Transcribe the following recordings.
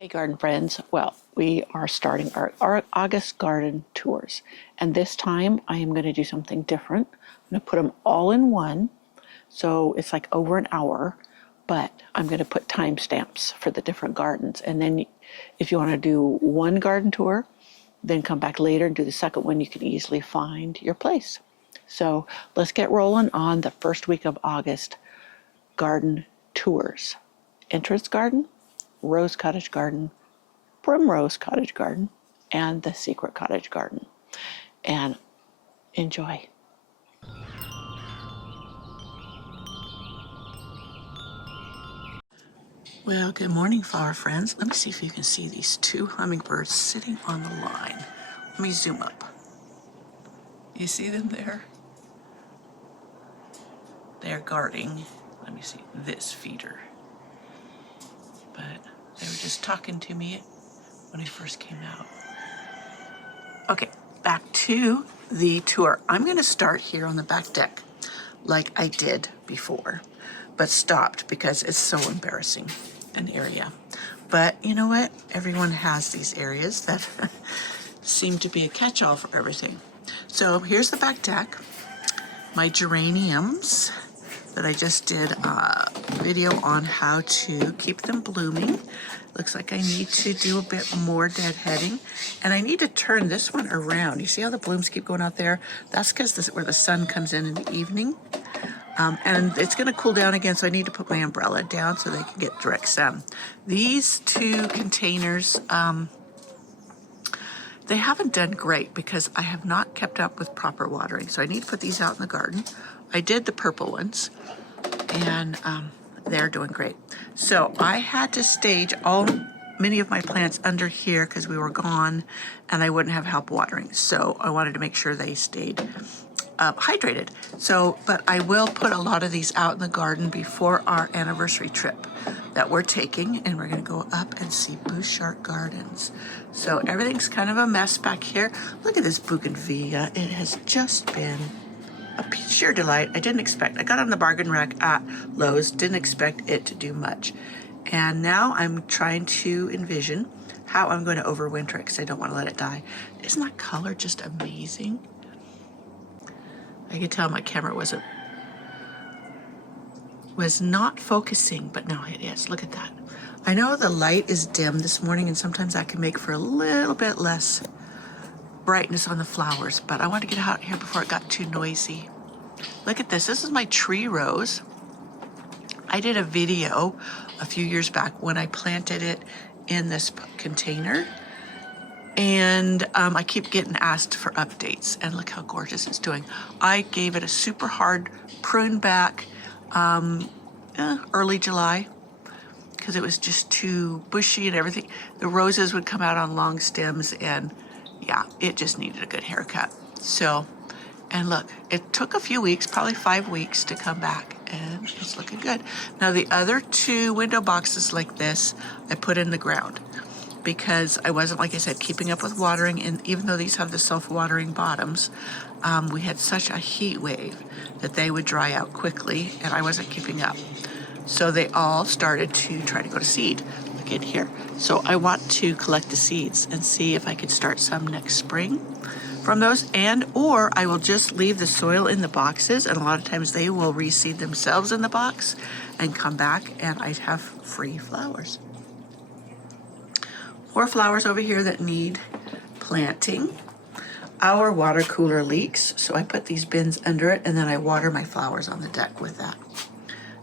Hey garden friends, well, we are starting our August garden tours, and this time I am going to do something different. I'm going to put them all in one, so it's like over an hour, but I'm going to put timestamps for the different gardens, and then if you want to do one garden tour, then come back later and do the second one, you can easily find your place. So let's get rolling on the first week of August garden tours. Entrance garden, Rose Cottage Garden, Primrose Cottage Garden, and the Secret Cottage Garden. And enjoy. Well, good morning, flower friends. Let me see if you can see these two hummingbirds sitting on the line. Let me zoom up. You see them there? They're guarding, let me see, this feeder. But they were just talking to me when I first came out. Okay, back to the tour. I'm going to start here on the back deck like I did before, but stopped because it's so embarrassing an area. But you know what? Everyone has these areas that seem to be a catch-all for everything. So here's the back deck. My geraniums that I just did a video on how to keep them blooming. Looks like I need to do a bit more deadheading, and I need to turn this one around. You see how the blooms keep going out there? That's because this is where the sun comes in the evening. And it's going to cool down again, so I need to put my umbrella down so they can get direct sun. These two containers, they haven't done great because I have not kept up with proper watering, so I need to put these out in the garden. I did the purple ones, and they're doing great. So I had to stage many of my plants under here because we were gone and I wouldn't have help watering. So I wanted to make sure they stayed hydrated. So, but I will put a lot of these out in the garden before our anniversary trip that we're taking, and we're gonna go up and see Bouchard Gardens. So everything's kind of a mess back here. Look at this bougainvillea. It has just been a sheer delight. I didn't expect. I got on the bargain rack at Lowe's, didn't expect it to do much. And now I'm trying to envision how I'm going to overwinter it because I don't want to let it die. Isn't that color just amazing? I could tell my camera was not focusing, but now it is. Look at that. I know the light is dim this morning, and sometimes that can make for a little bit less brightness on the flowers, but I want to get out here before it got too noisy. Look at this. This is my tree rose. I did a video a few years back when I planted it in this container, and I keep getting asked for updates, and look how gorgeous it's doing. I gave it a super hard prune back early July because it was just too bushy and everything. The roses would come out on long stems, and yeah, it just needed a good haircut. So, and look, it took a few weeks, probably 5 weeks to come back, and it's looking good. Now the other two window boxes like this, I put in the ground because I wasn't, like I said, keeping up with watering, and even though these have the self-watering bottoms, we had such a heat wave that they would dry out quickly, and I wasn't keeping up. So they all started to try to go to seed. Look at here. So I want to collect the seeds and see if I could start some next spring from those, or I will just leave the soil in the boxes, and a lot of times they will reseed themselves in the box and come back, and I'd have free flowers. More flowers over here that need planting. Our water cooler leaks, so I put these bins under it, and then I water my flowers on the deck with that.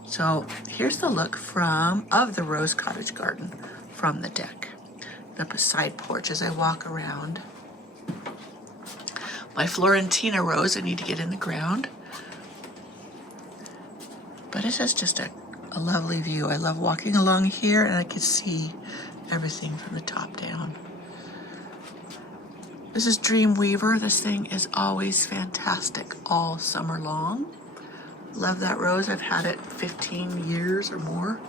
So here's the look of the Rose Cottage Garden from the deck. The side porch as I walk around. My Florentina rose I need to get in the ground. But it is just a lovely view. I love walking along here, and I can see everything from the top down. This is Dreamweaver. This thing is always fantastic all summer long. Love that rose. I've had it 15 years or more.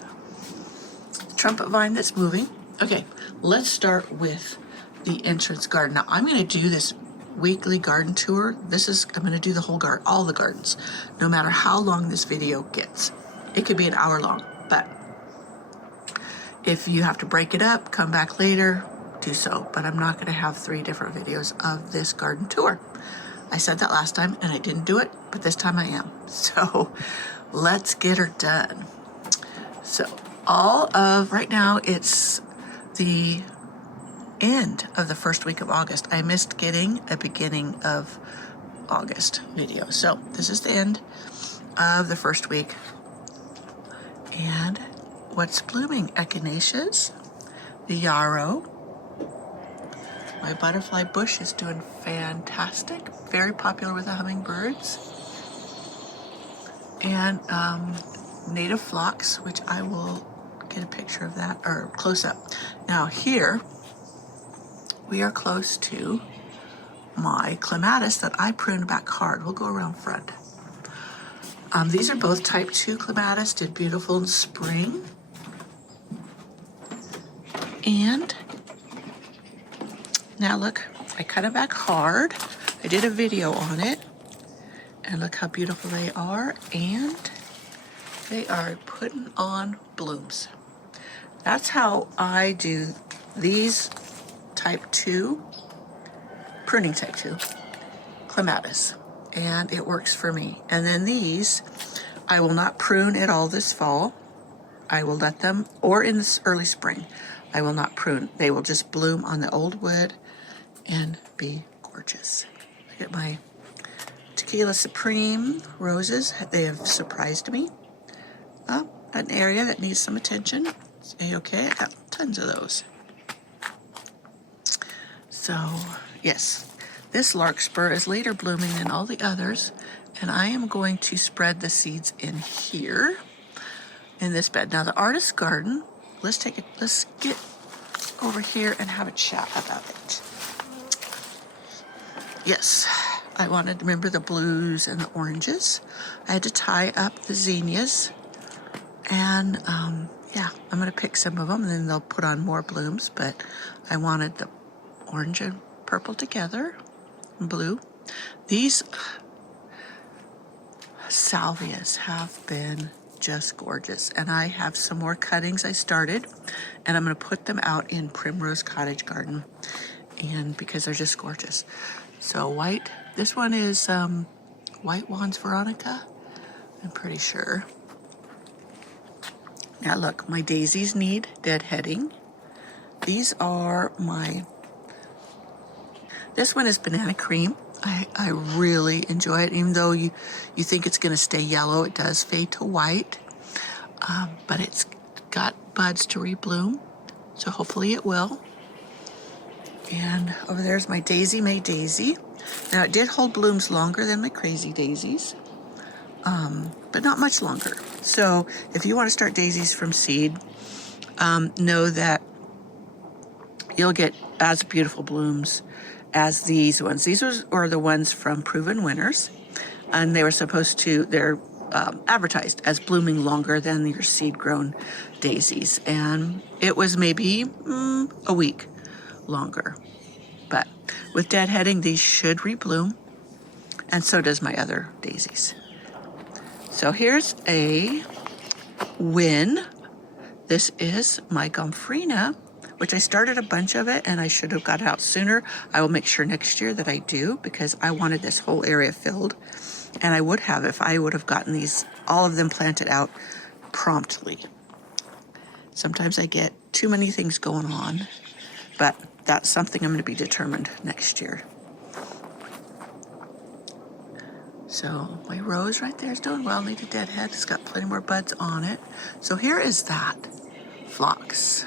Trumpet vine that's moving. Okay, let's start with the entrance garden. Now I'm going to do this weekly garden tour. I'm going to do the whole garden, all the gardens, no matter how long this video gets. It could be an hour long, but If you have to break it up, come back later, do so. But I'm not going to have 3 different videos of this garden tour. I said that last time and I didn't do it, but this time I am. So let's get her done. So right now it's the end of the first week of August. I missed getting a beginning of August video. So this is the end of the first week. And what's blooming? Echinaceas, the yarrow. My butterfly bush is doing fantastic. Very popular with the hummingbirds. And native phlox, which I will get a picture of that, or close up. Now here, we are close to my clematis that I pruned back hard. We'll go around front. These are both type 2 clematis, did beautiful in spring. And now look, I cut it back hard. I did a video on it. And look how beautiful they are. And they are putting on blooms. That's how I do these type 2, pruning type 2 clematis. And it works for me. And then these, I will not prune at all this fall. I will let them, or in this early spring, I will not prune. They will just bloom on the old wood and be gorgeous. Look at my Tequila Supreme roses. They have surprised me. An area that needs some attention. It's A-okay. I got tons of those. So, yes, this larkspur is later blooming than all the others, and I am going to spread the seeds in here, in this bed. Now, the artist's garden, let's get over here and have a chat about it. Yes, I wanted to remember the blues and the oranges. I had to tie up the zinnias, and yeah, I'm going to pick some of them, and then they'll put on more blooms, but I wanted the orange and purple together, and blue. These salvias have been just gorgeous, and I have some more cuttings I started, and I'm going to put them out in Primrose Cottage Garden, and because they're just gorgeous. So white, this one is White Wands Veronica, I'm pretty sure. Now look, my daisies need deadheading. These are this one is Banana Cream. I really enjoy it, even though you think it's going to stay yellow, it does fade to white. But it's got buds to rebloom, so hopefully it will. And over there's my Daisy May Daisy. Now it did hold blooms longer than my Crazy Daisies, but not much longer. So if you want to start daisies from seed, know that you'll get as beautiful blooms as these ones. These are the ones from Proven Winners, and they were they're advertised as blooming longer than your seed-grown daisies, and it was maybe a week longer. But with deadheading, these should rebloom, and so does my other daisies. So here's a win. This is my Gomphrena, which I started a bunch of it, and I should have got it out sooner. I will make sure next year that I do, because I wanted this whole area filled, and I would have if I would have gotten all of them planted out promptly. Sometimes I get too many things going on, but that's something I'm going to be determined next year. So my rose right there is doing well. Need a deadhead. It's got plenty more buds on it. So here is that phlox.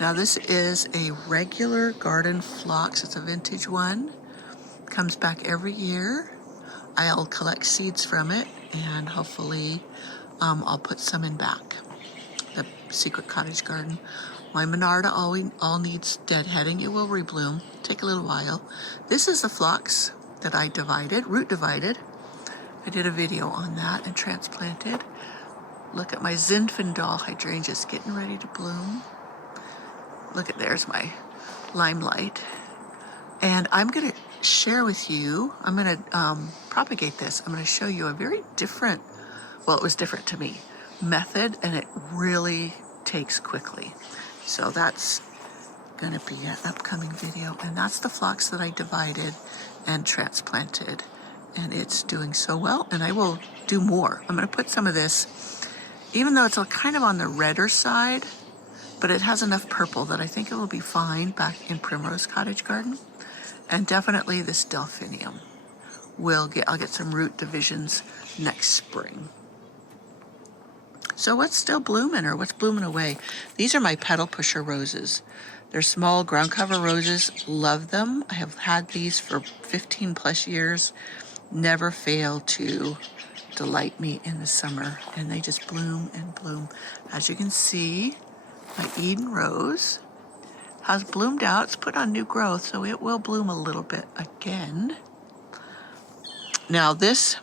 Now this is a regular garden phlox. It's a vintage one. Comes back every year. I'll collect seeds from it, and hopefully I'll put some in back. The secret cottage garden. My Monarda all needs deadheading. It will rebloom. Take a little while. This is the phlox that I root divided. I did a video on that and transplanted. Look at my Zinfandel hydrangeas getting ready to bloom. Look at, there's my limelight. And I'm going to share with you, I'm going to propagate this. I'm going to show you a very different, well, it was different to me, method, and it really takes quickly. So that's going to be an upcoming video. And that's the phlox that I divided and transplanted. And it's doing so well. And I will do more. I'm going to put some of this, even though it's kind of on the redder side, but it has enough purple that I think it will be fine back in Primrose Cottage Garden. And definitely this delphinium. I'll get some root divisions next spring. So what's still blooming, or what's blooming away? These are my petal pusher roses. They're small ground cover roses. Love them. I have had these for 15 plus years. Never fail to delight me in the summer. And they just bloom and bloom. As you can see, my Eden rose has bloomed out. It's put on new growth, so it will bloom a little bit again. Now this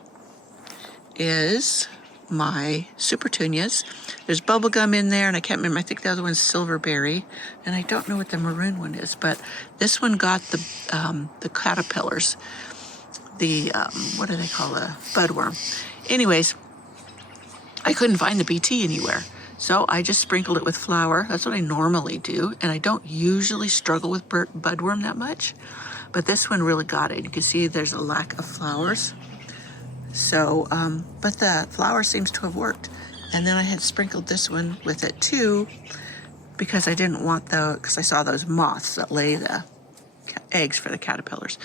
is my super petunias. There's bubblegum in there, and I can't remember. I think the other one's silverberry, and I don't know what the maroon one is. But this one got the caterpillars, the what do they call a budworm? Anyways, I couldn't find the BT anywhere, so I just sprinkled it with flour. That's what I normally do, and I don't usually struggle with budworm that much. But this one really got it. You can see there's a lack of flowers. So, but the flower seems to have worked. And then I had sprinkled this one with it too, because I didn't want because I saw those moths that lay the eggs for the caterpillars.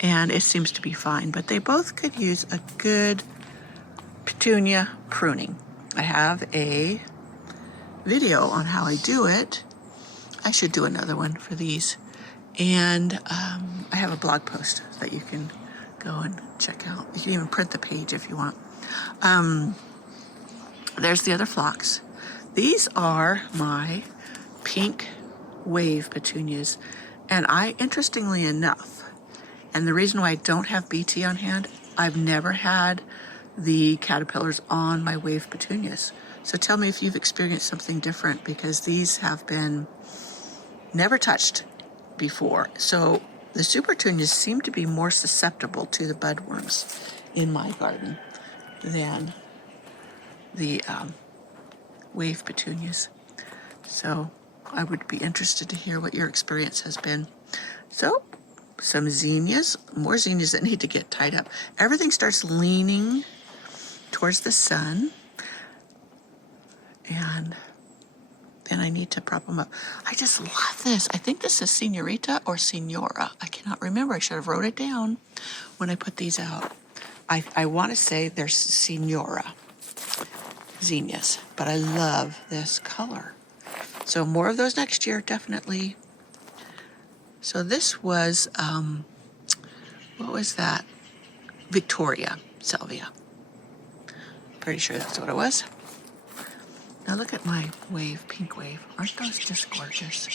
And it seems to be fine, but they both could use a good petunia pruning. I have a video on how I do it. I should do another one for these. And I have a blog post that you can go and check out. You can even print the page if you want. There's the other phlox. These are my pink wave petunias. And interestingly enough, and the reason why I don't have BT on hand, I've never had the caterpillars on my wave petunias. So tell me if you've experienced something different, because these have been never touched before. So the super petunias seem to be more susceptible to the budworms in my garden than the wave petunias. So I would be interested to hear what your experience has been. So some zinnias, more zinnias that need to get tied up. Everything starts leaning towards the sun, and then I need to prop them up. I just love this. I think this is Senorita or Senora. I cannot remember. I should have wrote it down when I put these out. I want to say they're Senora zinnias, but I love this color. So more of those next year, definitely. So this was, what was that? Victoria Salvia. Pretty sure that's what it was. Now look at my wave, pink wave. Aren't those just gorgeous?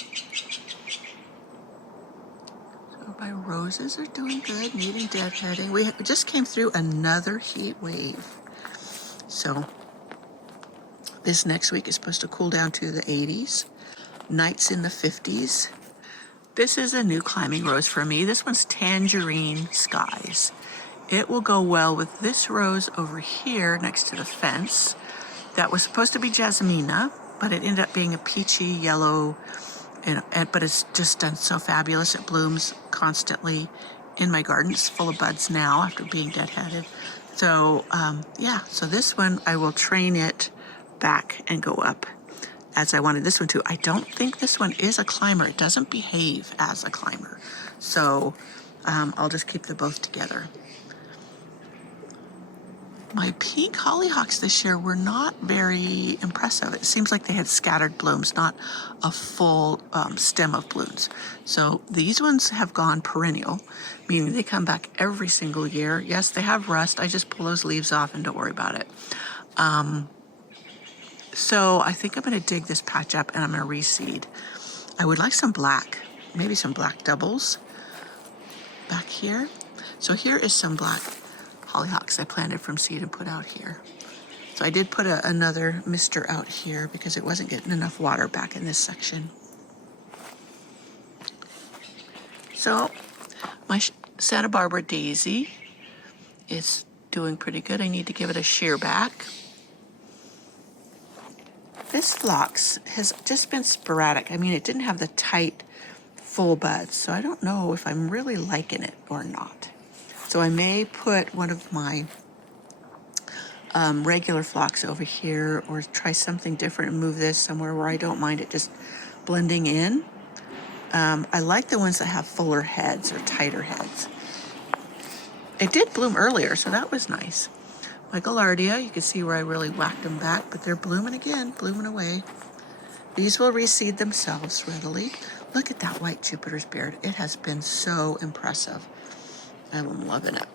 So my roses are doing good, needing deadheading. We just came through another heat wave. So this next week is supposed to cool down to the 80s. Nights in the 50s. This is a new climbing rose for me. This one's Tangerine Skies. It will go well with this rose over here next to the fence. That was supposed to be Jasmina, but it ended up being a peachy yellow, but it's just done so fabulous. It blooms constantly in my garden. It's full of buds now after being deadheaded. So yeah, so this one I will train it back and go up as I wanted this one to. I don't think this one is a climber. It doesn't behave as a climber. So I'll just keep them both together. My pink hollyhocks this year were not very impressive. It seems like they had scattered blooms, not a full stem of blooms. So these ones have gone perennial, meaning they come back every single year. Yes, they have rust. I just pull those leaves off and don't worry about it. So I think I'm going to dig this patch up and I'm going to reseed. I would like some black, maybe some black doubles back here. So here is some black hollyhocks I planted from seed and put out here. So I did put another mister out here because it wasn't getting enough water back in this section. So my Santa Barbara daisy is doing pretty good. I need to give it a shear back. this phlox has just been sporadic. I mean, it didn't have the tight, full buds, so I don't know if I'm really liking it or not. So I may put one of my regular phlox over here, or try something different and move this somewhere where I don't mind it just blending in. I like the ones that have fuller heads or tighter heads. It did bloom earlier, so that was nice. My Gaillardia, you can see where I really whacked them back, but they're blooming again, blooming away. These will reseed themselves readily. Look at that white Jupiter's beard. It has been so impressive. I'm loving it.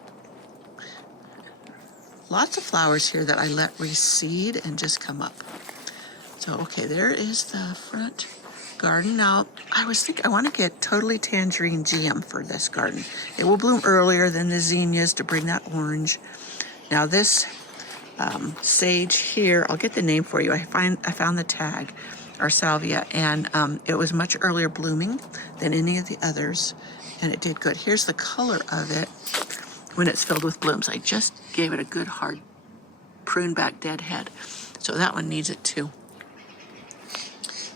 Lots of flowers here that I let reseed and just come up. So, okay, there is the front garden. Now, I was thinking I want to get Totally Tangerine GM for this garden. It will bloom earlier than the zinnias to bring that orange. Now this sage here, I'll get the name for you. I found the tag, our salvia, and it was much earlier blooming than any of the others, and it did good. Here's the color of it when it's filled with blooms. I just gave it a good hard prune back deadhead, so that one needs it too.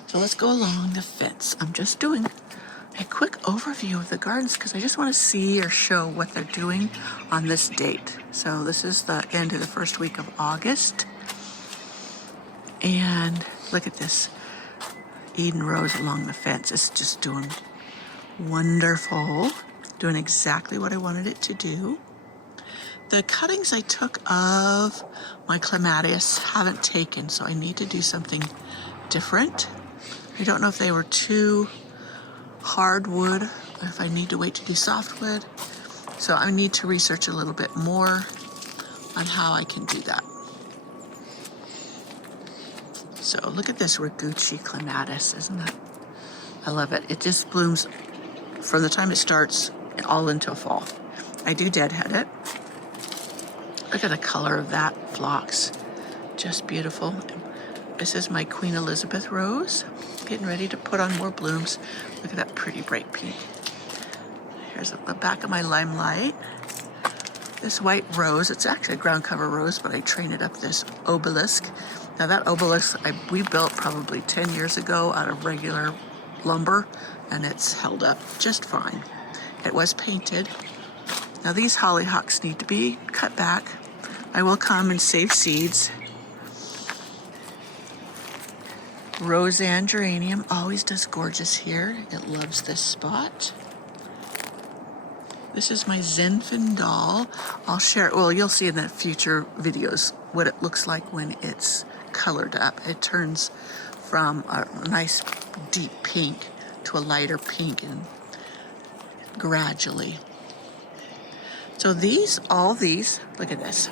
So let's go along the fence. I'm just doing a quick overview of the gardens because I just want to see or show what they're doing on this date. So this is the end of the first week of August. And look at this Eden Rose along the fence. It's just doing wonderful, doing exactly what I wanted it to do. The cuttings I took of my clematis haven't taken, so I need to do something different. I don't know if they were too hardwood or if I need to wait to do softwood. So I need to research a little bit more on how I can do that. So look at this Ragucci clematis, isn't it? I love it. It just blooms from the time it starts all until fall. I do deadhead it. Look at the color of that phlox. Just beautiful. This is my Queen Elizabeth rose, getting ready to put on more blooms. Look at that pretty bright pink. Here's the back of my limelight. This white rose, it's actually a ground cover rose, but I trained it up this obelisk. Now that obelisk we built probably 10 years ago out of regular lumber, and it's held up just fine. It was painted. Now these hollyhocks need to be cut back. I will come and save seeds. Roseanne geranium always does gorgeous here. It loves this spot. This is my Zinfandel. I'll share it. Well, you'll see in the future videos what it looks like when it's colored up. It turns from a nice deep pink to a lighter pink, and gradually. So all these, look at this.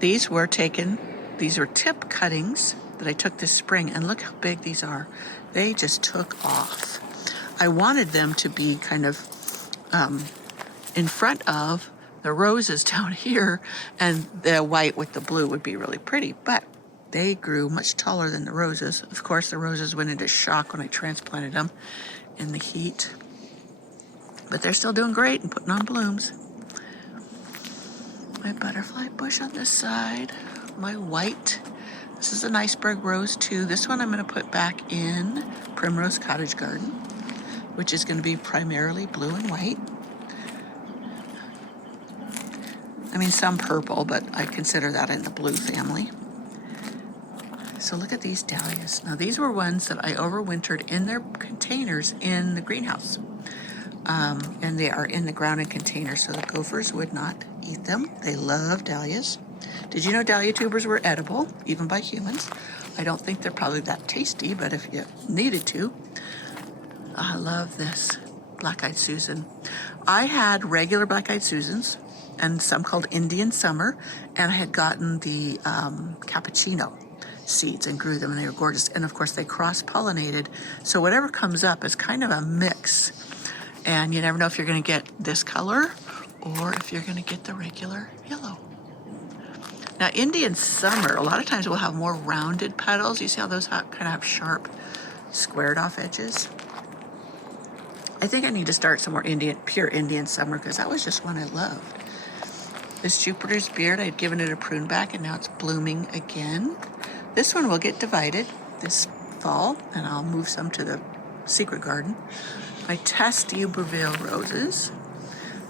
These were tip cuttings that I took this spring, and look how big these are. They just took off. I wanted them to be kind of in front of the roses down here, and the white with the blue would be really pretty, but they grew much taller than the roses. Of course, the roses went into shock when I transplanted them in the heat, but they're still doing great and putting on blooms. My butterfly bush on this side, my white. This is an iceberg rose too. This one I'm going to put back in Primrose Cottage Garden, which is going to be primarily blue and white. I mean, some purple, but I consider that in the blue family. So look at these dahlias. Now these were ones that I overwintered in their containers in the greenhouse. And they are in the ground in containers, so the gophers would not eat them. They love dahlias. Did you know dahlia tubers were edible, even by humans? I don't think they're probably that tasty, but if you needed to. I love this black-eyed Susan. I had regular black-eyed Susans and some called Indian Summer, and I had gotten the cappuccino seeds and grew them, and they were gorgeous. And of course they cross-pollinated, so whatever comes up is kind of a mix, and you never know if you're going to get this color or if you're going to get the regular yellow. Now Indian Summer, a lot of times will have more rounded petals. You see how those kind of have sharp squared off edges? I think I need to start some more pure Indian Summer, because that was just one I loved. This Jupiter's beard, I had given it a prune back, and now it's blooming again. This one will get divided. this fall, and I'll move some to the secret garden. My test Uberville roses.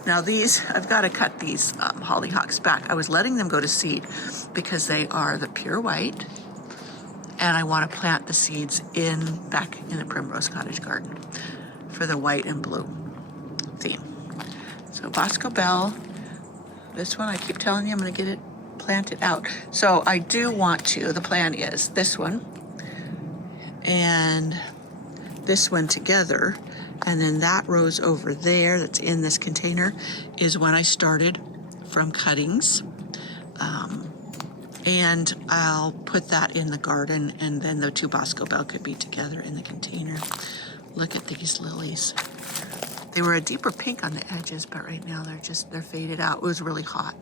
Now these, I've got to cut these hollyhocks back. I was letting them go to seed because they are the pure white, and I want to plant the seeds back in the Primrose Cottage garden for the white and blue theme. So Bosco Bell, this one I keep telling you I'm going to get it planted out. So I do want to, the plan is this one and this one together, and then that rose over there that's in this container is when I started from cuttings. And I'll put that in the garden, and then the two Bosco Bell could be together in the container. Look at these lilies. They were a deeper pink on the edges, but right now they're faded out. It was really hot.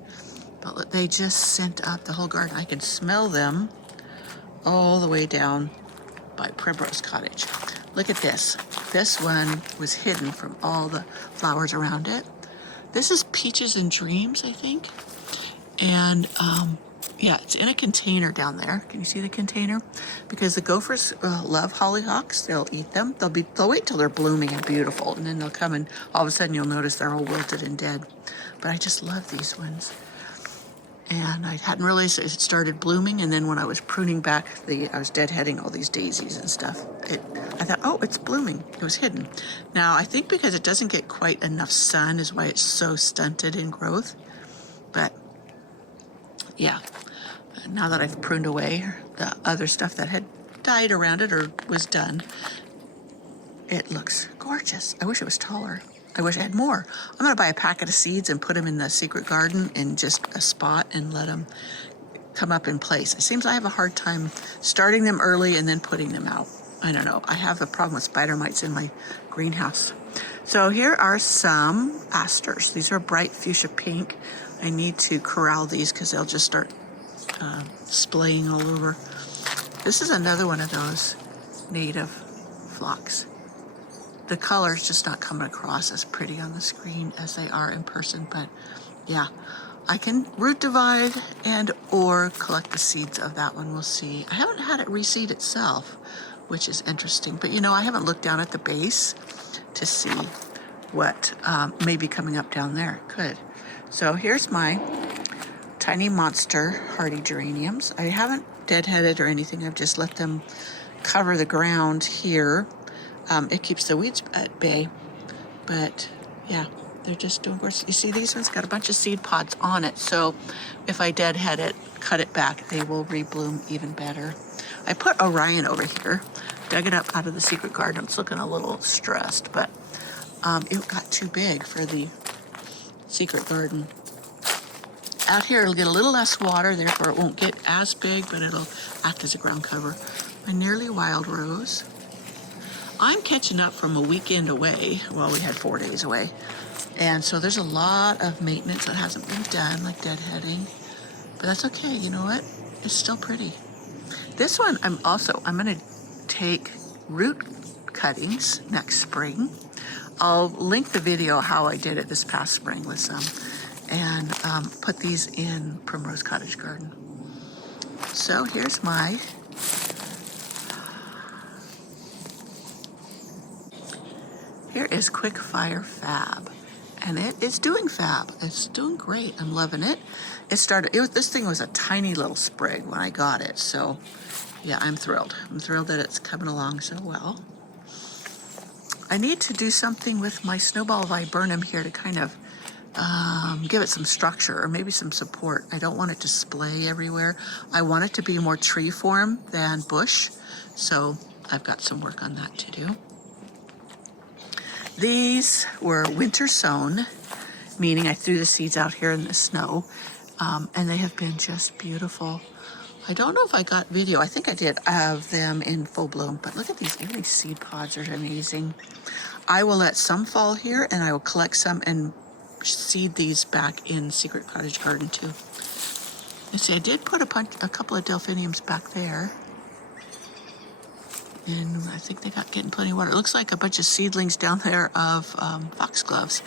But look, they just scent up the whole garden. I can smell them all the way down by Primrose Cottage. Look at this. This one was hidden from all the flowers around it. This is Peaches and Dreams, I think. And yeah, it's in a container down there. Can you see the container? Because the gophers love hollyhocks. They'll eat them. They'll wait till they're blooming and beautiful, and then they'll come and all of a sudden you'll notice they're all wilted and dead. But I just love these ones. And I hadn't realized it started blooming, and then when I was pruning back, I was deadheading all these daisies and stuff. I thought, oh, it's blooming. It was hidden. Now, I think because it doesn't get quite enough sun is why it's so stunted in growth. But yeah, now that I've pruned away the other stuff that had died around it or was done, it looks gorgeous. I wish it was taller. I wish I had more. I'm going to buy a packet of seeds and put them in the secret garden in just a spot and let them come up in place. It seems I have a hard time starting them early and then putting them out. I don't know. I have a problem with spider mites in my greenhouse. So here are some asters. These are bright fuchsia pink. I need to corral these because they'll just start splaying all over. This is another one of those native phlox. The color's just not coming across as pretty on the screen as they are in person, but yeah, I can root divide and or collect the seeds of that one. We'll see. I haven't had it reseed itself, which is interesting, but you know, I haven't looked down at the base to see what may be coming up down there. Could. So here's my tiny monster hardy geraniums. I haven't deadheaded or anything. I've just let them cover the ground here. It keeps the weeds at bay, but yeah, they're just doing worse. You see, these ones got a bunch of seed pods on it, so if I deadhead it, cut it back, they will rebloom even better. I put Orion over here, dug it up out of the secret garden. It's looking a little stressed, but it got too big for the secret garden. Out here, it'll get a little less water, therefore it won't get as big, but it'll act as a ground cover. My Nearly Wild Rose. I'm catching up from a weekend away. Well, we had 4 days away. And so there's a lot of maintenance that hasn't been done, like deadheading. But that's okay, you know what? It's still pretty. This one, I'm going to take root cuttings next spring. I'll link the video how I did it this past spring with some. And put these in Primrose Cottage Garden. So here's my Here is Quick Fire Fab, and it is doing fab. It's doing great. I'm loving it. This thing was a tiny little sprig when I got it, so yeah, I'm thrilled. I'm thrilled that it's coming along so well. I need to do something with my snowball viburnum here to kind of give it some structure or maybe some support. I don't want it to splay everywhere. I want it to be more tree form than bush, so I've got some work on that to do. These were winter sown, meaning I threw the seeds out here in the snow, and they have been just beautiful. I don't know if I got video. I think I did of them in full bloom, but look at these. Even these seed pods are amazing. I will let some fall here, and I will collect some and seed these back in Secret Cottage Garden too. You see, I did put a couple of delphiniums back there. And I think they got getting plenty of water. It looks like a bunch of seedlings down there of foxgloves.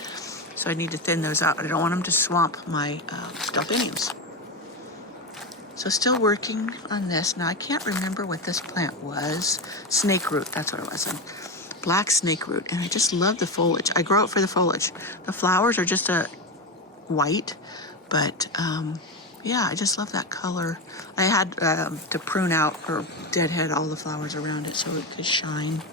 So I need to thin those out. I don't want them to swamp my delphiniums. So still working on this. Now I can't remember what this plant was. Snake root, that's what it was. A black snake root. And I just love the foliage. I grow it for the foliage. The flowers are just a white, but yeah, I just love that color. I had to prune out or deadhead all the flowers around it so it could shine.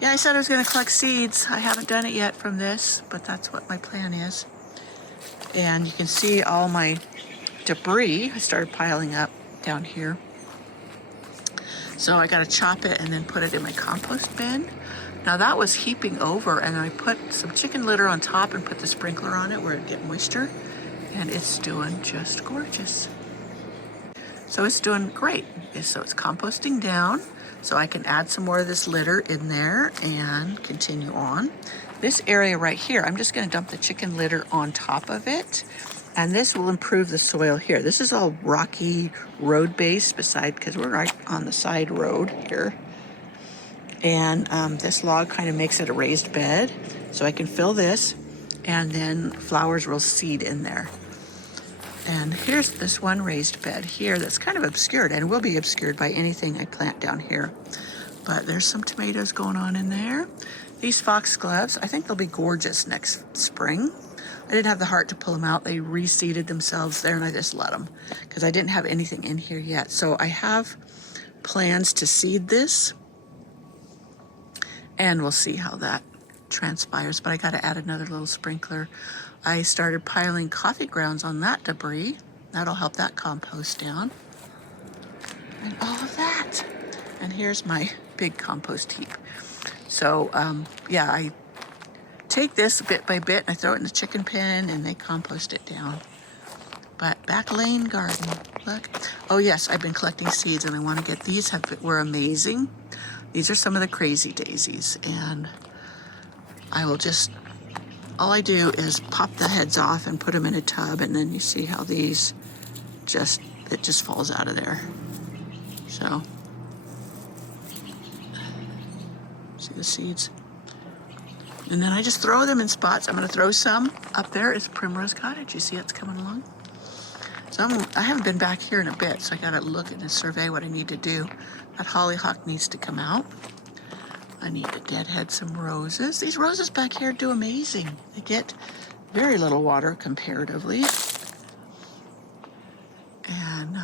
Yeah, I said I was going to collect seeds. I haven't done it yet from this, but that's what my plan is. And you can see all my debris I started piling up down here. So I got to chop it and then put it in my compost bin. Now that was heaping over, and I put some chicken litter on top and put the sprinkler on it where it'd get moisture, and it's doing just gorgeous. So it's doing great. So it's composting down, so I can add some more of this litter in there and continue on. This area right here, I'm just going to dump the chicken litter on top of it, and this will improve the soil here. This is all rocky road base because we're right on the side road here. And this log kind of makes it a raised bed, so I can fill this, and then flowers will seed in there. And here's this one raised bed here that's kind of obscured, and will be obscured by anything I plant down here. But there's some tomatoes going on in there. These foxgloves, I think they'll be gorgeous next spring. I didn't have the heart to pull them out. They reseeded themselves there, and I just let them because I didn't have anything in here yet. So I have plans to seed this, and we'll see how that transpires. But I got to add another little sprinkler. I started piling coffee grounds on that debris. That'll help that compost down. And all of that. And here's my big compost heap. So, yeah, I take this bit by bit, and I throw it in the chicken pen, and they compost it down. But back lane garden, look. Oh yes, I've been collecting seeds, and I want to get these. Were amazing. These are some of the crazy daisies, and I will just, all I do is pop the heads off and put them in a tub, and then you see how these it just falls out of there. So, see the seeds? And then I just throw them in spots. I'm going to throw some up there. Is Primrose Cottage. You see it's coming along? So I haven't been back here in a bit, so I got to look and survey what I need to do. That hollyhock needs to come out. I need to deadhead some roses. These roses back here do amazing. They get very little water comparatively. And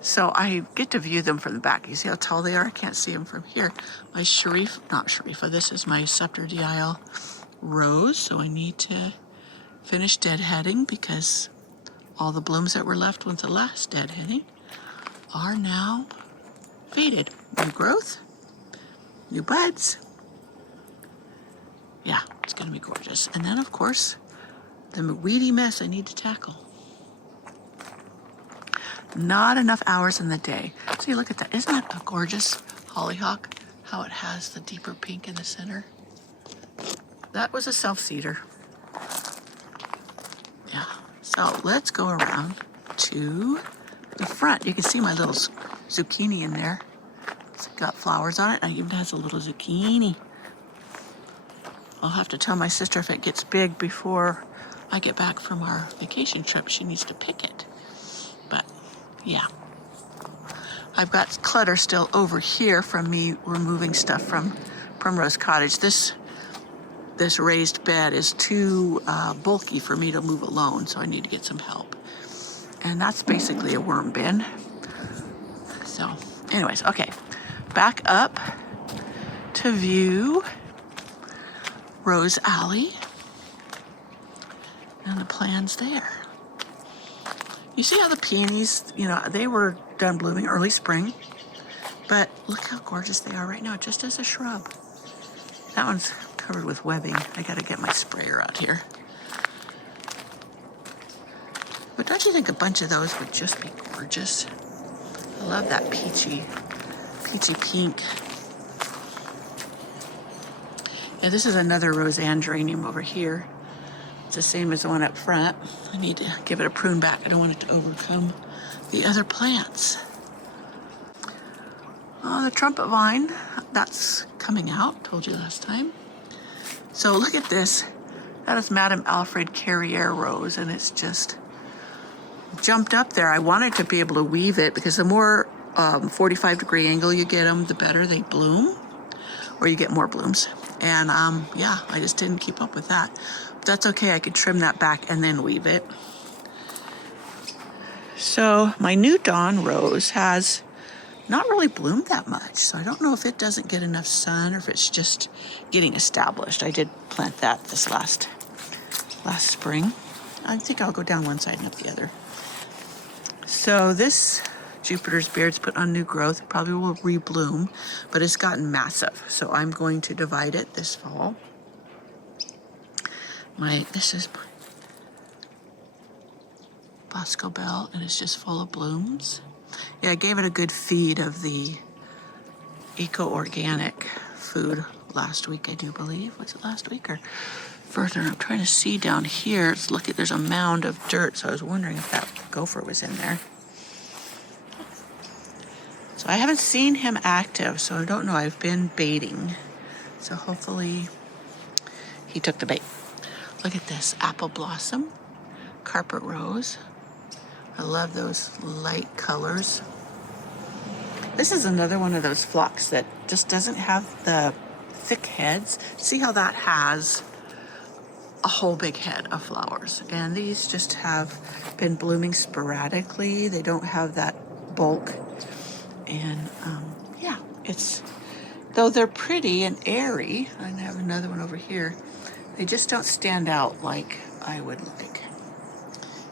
so I get to view them from the back. You see how tall they are? I can't see them from here. My this is my Scepter Dial rose. So I need to finish deadheading because all the blooms that were left with the last deadheading are now faded. New growth, new buds. Yeah, it's gonna be gorgeous. And then of course, the weedy mess I need to tackle. Not enough hours in the day. See, look at that. Isn't that a gorgeous hollyhock? How it has the deeper pink in the center. That was a self-seeder. Yeah, so let's go around to the front. You can see my little zucchini in there. It's got flowers on it, and it even has a little zucchini. I'll have to tell my sister if it gets big before I get back from our vacation trip. She needs to pick it. But yeah, I've got clutter still over here from me removing stuff from Primrose Cottage. This raised bed is too bulky for me to move alone, so I need to get some help. And that's basically a worm bin. So anyways, okay, back up to view Rose Alley and the plans there. You see how the peonies, they were done blooming early spring, but look how gorgeous they are right now, just as a shrub. That one's covered with webbing. I gotta get my sprayer out here. But don't you think a bunch of those would just be gorgeous? I love that peachy pink. Yeah, this is another Roseanne geranium over here. It's the same as the one up front. I need to give it a prune back. I don't want it to overcome the other plants. Oh, the trumpet vine, that's coming out, told you last time. So look at this. That is Madame Alfred Carrière rose, and it's just jumped up there. I wanted to be able to weave it because the more 45-degree angle you get them, the better they bloom, or you get more blooms. And yeah, I just didn't keep up with that. But that's okay, I could trim that back and then weave it. So my new Dawn Rose has not really bloomed that much. So I don't know if it doesn't get enough sun or if it's just getting established. I did plant that this last spring. I think I'll go down one side and up the other. So this Jupiter's Beard's put on new growth. It probably will rebloom, but it's gotten massive. So I'm going to divide it this fall. This is Bosco Bell, and it's just full of blooms. Yeah, I gave it a good feed of the EcoOrganic food last week, I do believe. Was it last week or further? I'm trying to see down here. There's a mound of dirt, so I was wondering if that gopher was in there. So I haven't seen him active, so I don't know. I've been baiting. So hopefully he took the bait. Look at this, apple blossom, carpet rose. I love those light colors. This is another one of those phlox that just doesn't have the thick heads. See how that has a whole big head of flowers. And these just have been blooming sporadically. They don't have that bulk. And yeah, though they're pretty and airy, I have another one over here, they just don't stand out like I would like.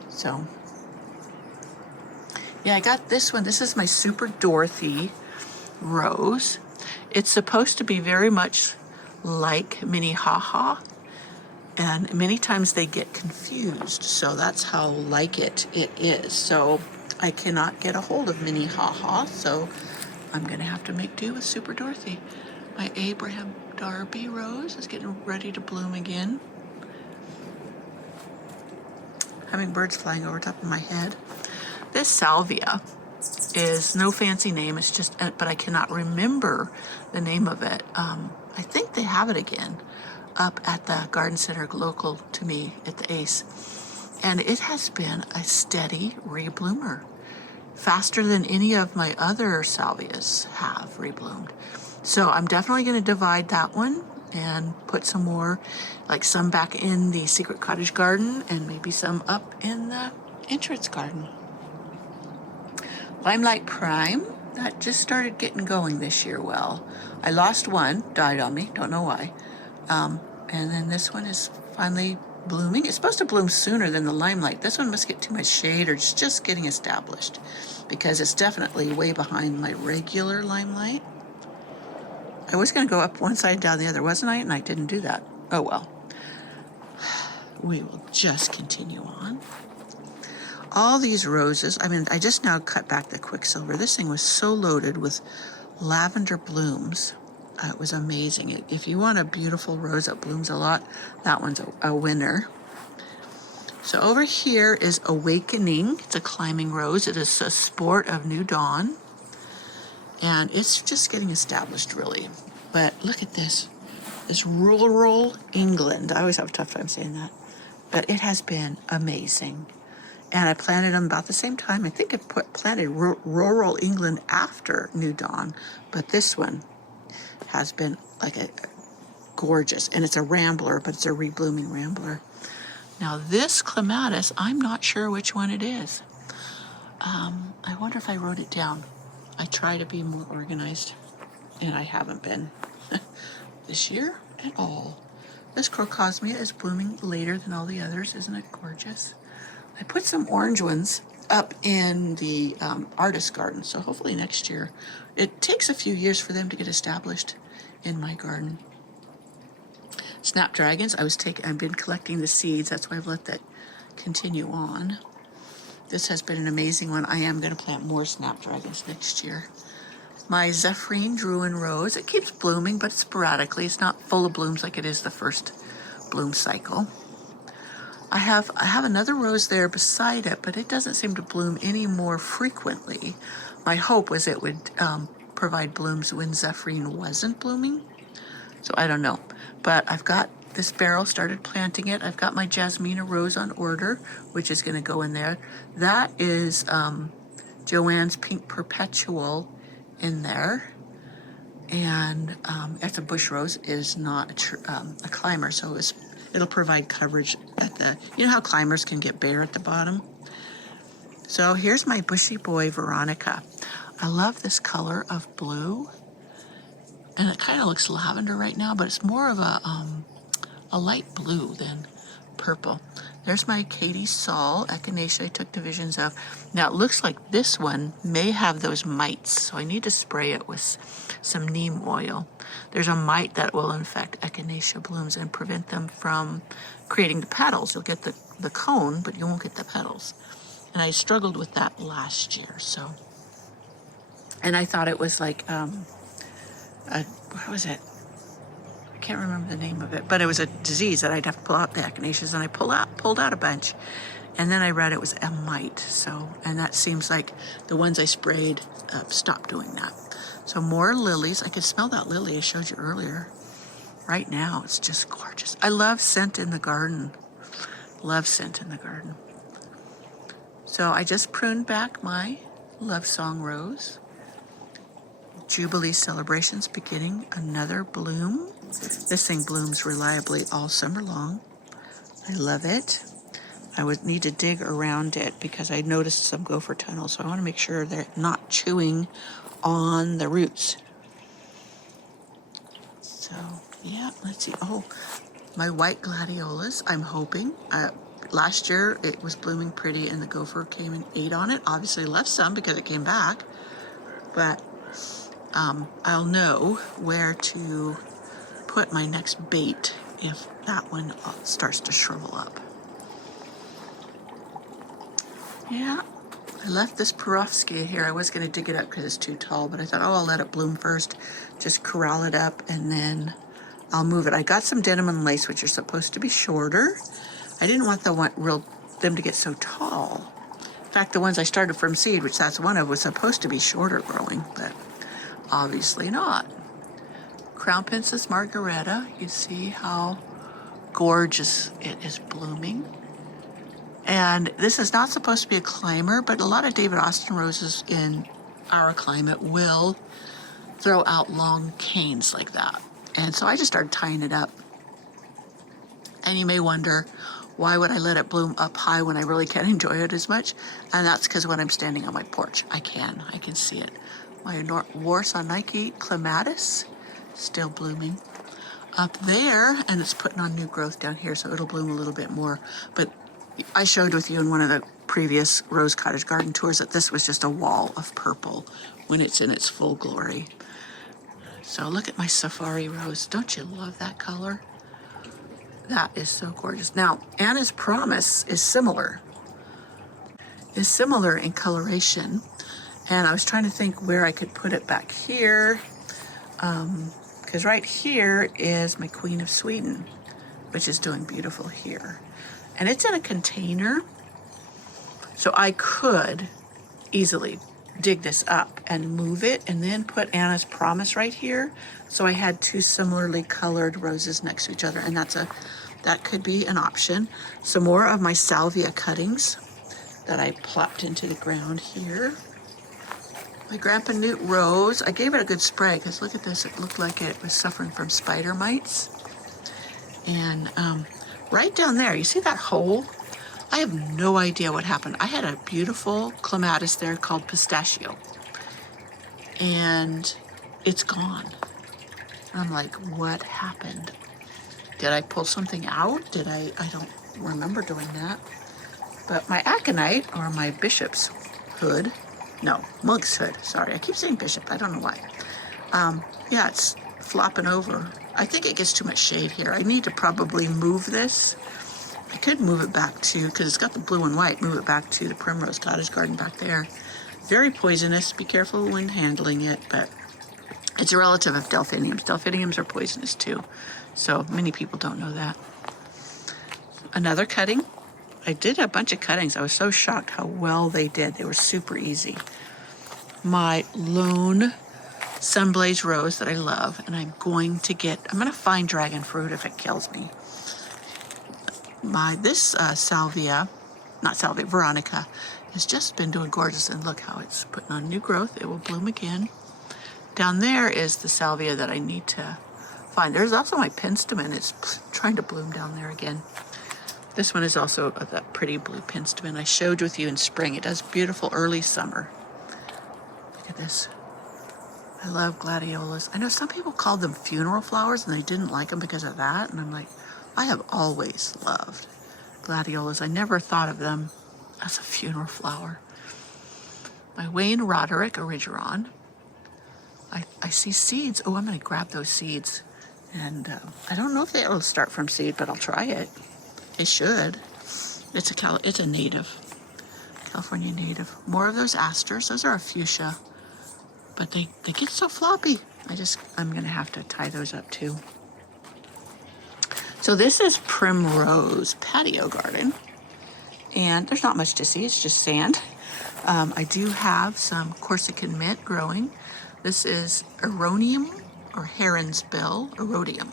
So yeah, I got this one. This is my Super Dorothy rose. It's supposed to be very much like Mini Haha, and many times they get confused. So that's how like it is. So I cannot get a hold of Mini Haha, so I'm gonna have to make do with Super Dorothy. My Abraham Darby rose is getting ready to bloom again. Having birds flying over top of my head. This salvia is no fancy name, it's just, but I cannot remember the name of it. I think they have it again up at the garden center local to me at the Ace. And it has been a steady rebloomer, faster than any of my other salvias have rebloomed. So I'm definitely going to divide that one and put some more, like some back in the secret cottage garden and maybe some up in the entrance garden. Limelight Prime, that just started getting going this year well. I lost one, died on me, don't know why. And then this one is finally blooming. It's supposed to bloom sooner than the Limelight. This one must get too much shade or it's just getting established because it's definitely way behind my regular Limelight. I was going to go up one side and down the other, wasn't I? And I didn't do that. Oh well. We will just continue on. All these roses, I just now cut back the Quicksilver. This thing was so loaded with lavender blooms. It was amazing. If you want a beautiful rose that blooms a lot, that one's a winner. So over here is Awakening. It's a climbing rose. It is a sport of New Dawn. And it's just getting established, really. But look at this. This rural England. I always have a tough time saying that. But it has been amazing. And I planted them about the same time. I think I planted rural England after New Dawn. But this one has been like a gorgeous. And it's a rambler, but it's a reblooming rambler. Now this clematis, I'm not sure which one it is. I wonder if I wrote it down. I try to be more organized, and I haven't been this year at all. This Crocosmia is blooming later than all the others. Isn't it gorgeous? I put some orange ones up in the artist garden, so hopefully next year. It takes a few years for them to get established in my garden. Snapdragons, I've been collecting the seeds. That's why I've let that continue on. This has been an amazing one. I am going to plant more snapdragons next year. My Zephrine Druin Rose, it keeps blooming, but sporadically. It's not full of blooms like it is the first bloom cycle. I have another rose there beside it, but it doesn't seem to bloom any more frequently. My hope was it would provide blooms when Zephrine wasn't blooming. So I don't know. But I've got this barrel, started planting it. I've got my Jasmina rose on order, which is going to go in there. That is Joanne's Pink Perpetual in there. And it's a bush rose. It is not a climber, so it'll provide coverage at the, you know how climbers can get bare at the bottom? So here's my bushy boy, Veronica. I love this color of blue. And it kind of looks lavender right now, but it's more of a light blue than purple. There's my Katie Saul echinacea I took divisions of. Now it looks like this one may have those mites, so I need to spray it with some neem oil. There's a mite that will infect echinacea blooms and prevent them from creating the petals. You'll get the cone, but you won't get the petals. And I struggled with that last year, so. And I thought it was like, what was it? I can't remember the name of it, but it was a disease that I'd have to pull out the echinaceas, and I pulled out a bunch. And then I read it was a mite, so, and that seems like the ones I sprayed stopped doing that. So more lilies. I could smell that lily I showed you earlier. Right now, it's just gorgeous. I love scent in the garden. Love scent in the garden. So I just pruned back my Love Song Rose. Jubilee celebrations beginning another bloom. This thing blooms reliably all summer long. I love it. I would need to dig around it because I noticed some gopher tunnels, so I want to make sure they're not chewing on the roots. So yeah, let's see. Oh, my white gladiolas, I'm hoping. Last year it was blooming pretty and the gopher came and ate on it. Obviously left some because it came back, but I'll know where to put my next bait if that one starts to shrivel up. Yeah, I left this Perovskia here. I was going to dig it up because it's too tall, but I thought, oh, I'll let it bloom first, just corral it up, and then I'll move it. I got some denim and lace, which are supposed to be shorter. I didn't want them to get so tall. In fact, the ones I started from seed, which that's one of, was supposed to be shorter growing, but obviously not. Crown Princess Margareta, you see how gorgeous it is blooming. And this is not supposed to be a climber, but a lot of David Austin roses in our climate will throw out long canes like that. And so I just started tying it up. And you may wonder, why would I let it bloom up high when I really can't enjoy it as much? And that's because when I'm standing on my porch, I can see it. My Warsaw Nike Clematis, still blooming up there, and it's putting on new growth down here, so it'll bloom a little bit more. But I showed with you in one of the previous Rose Cottage garden tours that this was just a wall of purple when it's in its full glory. So look at my Safari Rose. Don't you love that color? That is so gorgeous. Now, Anna's Promise is similar in coloration. And I was trying to think where I could put it back here. Because right here is my Queen of Sweden, which is doing beautiful here. And it's in a container. So I could easily dig this up and move it and then put Anna's Promise right here. So I had two similarly colored roses next to each other, and that could be an option. Some more of my salvia cuttings that I plopped into the ground here. My Grandpa Newt rose, I gave it a good spray because look at this, it looked like it was suffering from spider mites. And right down there, you see that hole? I have no idea what happened. I had a beautiful clematis there called Pistachio, and it's gone. I'm like, what happened? Did I pull something out? I don't remember doing that. But my aconite, or my bishop's hood, no, monk's hood, sorry, I keep saying bishop, I don't know why. Yeah, it's flopping over. I think it gets too much shade here. I need to probably move this. I could move it back to, because it's got the blue and white, move it back to the Primrose Cottage garden back there. Very poisonous, be careful when handling it, but it's a relative of delphiniums. Delphiniums are poisonous too, so many people don't know that. Another cutting. I did a bunch of cuttings. I was so shocked how well they did. They were super easy. My Lone Sunblaze Rose that I love, and I'm going to find dragon fruit if it kills me. Salvia, not salvia, Veronica, has just been doing gorgeous, and look how it's putting on new growth. It will bloom again. Down there is the salvia that I need to find. There's also my penstemon. It's trying to bloom down there again. This one is also that pretty blue penstemon I showed with you in spring. It does beautiful early summer. Look at this. I love gladiolas. I know some people called them funeral flowers and they didn't like them because of that. And I'm like, I have always loved gladiolas. I never thought of them as a funeral flower. My Wayne Roderick Origeron. I see seeds. Oh, I'm going to grab those seeds. And I don't know if they'll start from seed, but I'll try it. It should. It's a native. California native. More of those asters. Those are a fuchsia. But they get so floppy. I'm going to have to tie those up too. So this is Primrose Patio Garden. And there's not much to see. It's just sand. I do have some Corsican mint growing. This is Eronium or Heron's Bell. Erodium.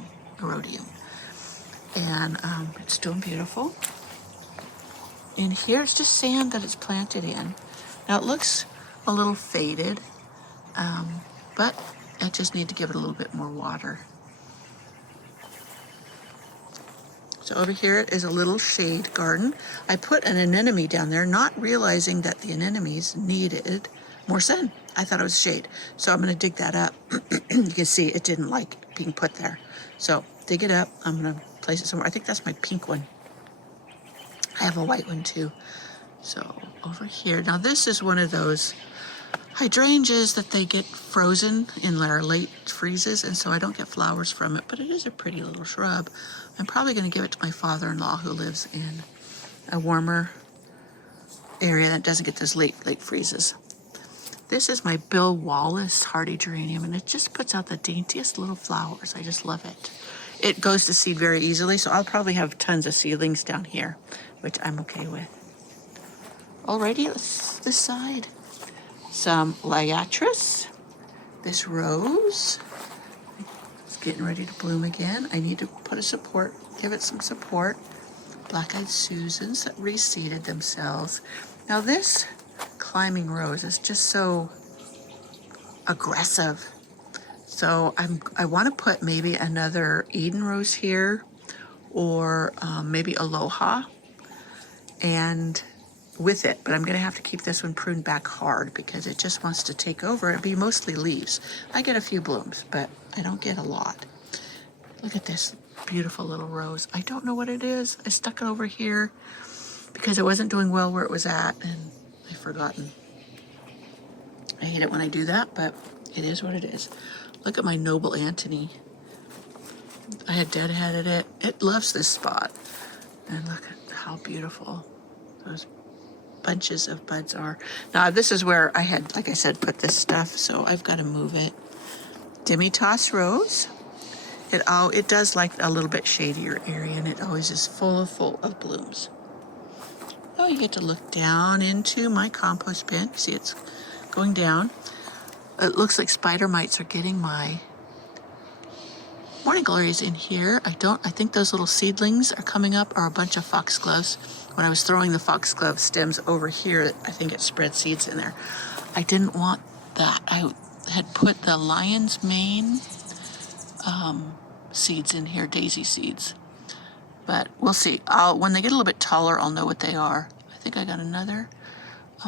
And it's doing beautiful. And here it's just sand that it's planted in. Now it looks a little faded, but I just need to give it a little bit more water. So over here is a little shade garden. I put an anemone down there, not realizing that the anemones needed more sun. I thought it was shade. So I'm going to dig that up. You can see it didn't like being put there. So dig it up. I'm going to place it somewhere. I think that's my pink one. I have a white one too. So over here. Now this is one of those hydrangeas that they get frozen in their late freezes, and so I don't get flowers from it, but it is a pretty little shrub. I'm probably going to give it to my father-in-law who lives in a warmer area that doesn't get those late freezes. This is my Bill Wallace hardy geranium, and it just puts out the daintiest little flowers. I just love it. It goes to seed very easily, so I'll probably have tons of seedlings down here, which I'm okay with. Alrighty, this side. Some liatris. This rose. It's getting ready to bloom again. I need to give it some support. Black-eyed Susans that reseeded themselves. Now this climbing rose is just so aggressive. So I want to put maybe another Eden rose here, or maybe Aloha, and with it, but I'm going to have to keep this one pruned back hard because it just wants to take over. It'll be mostly leaves. I get a few blooms, but I don't get a lot. Look at this beautiful little rose. I don't know what it is. I stuck it over here because it wasn't doing well where it was at, and I've forgotten. I hate it when I do that, but it is what it is. Look at my Noble Antony. I had deadheaded it. It loves this spot. And look at how beautiful those bunches of buds are. Now this is where I had, like I said, put this stuff, so I've got to move it. Demi-tasse rose. It does like a little bit shadier area, and it always is full of blooms. Oh, you get to look down into my compost bin. See, it's going down. It looks like spider mites are getting my morning glories in here. I think those little seedlings are coming up are a bunch of foxgloves. When I was throwing the foxglove stems over here, I think it spread seeds in there. I didn't want that. I had put the lion's mane seeds in here, daisy seeds. But we'll see. When they get a little bit taller, I'll know what they are. I think I got another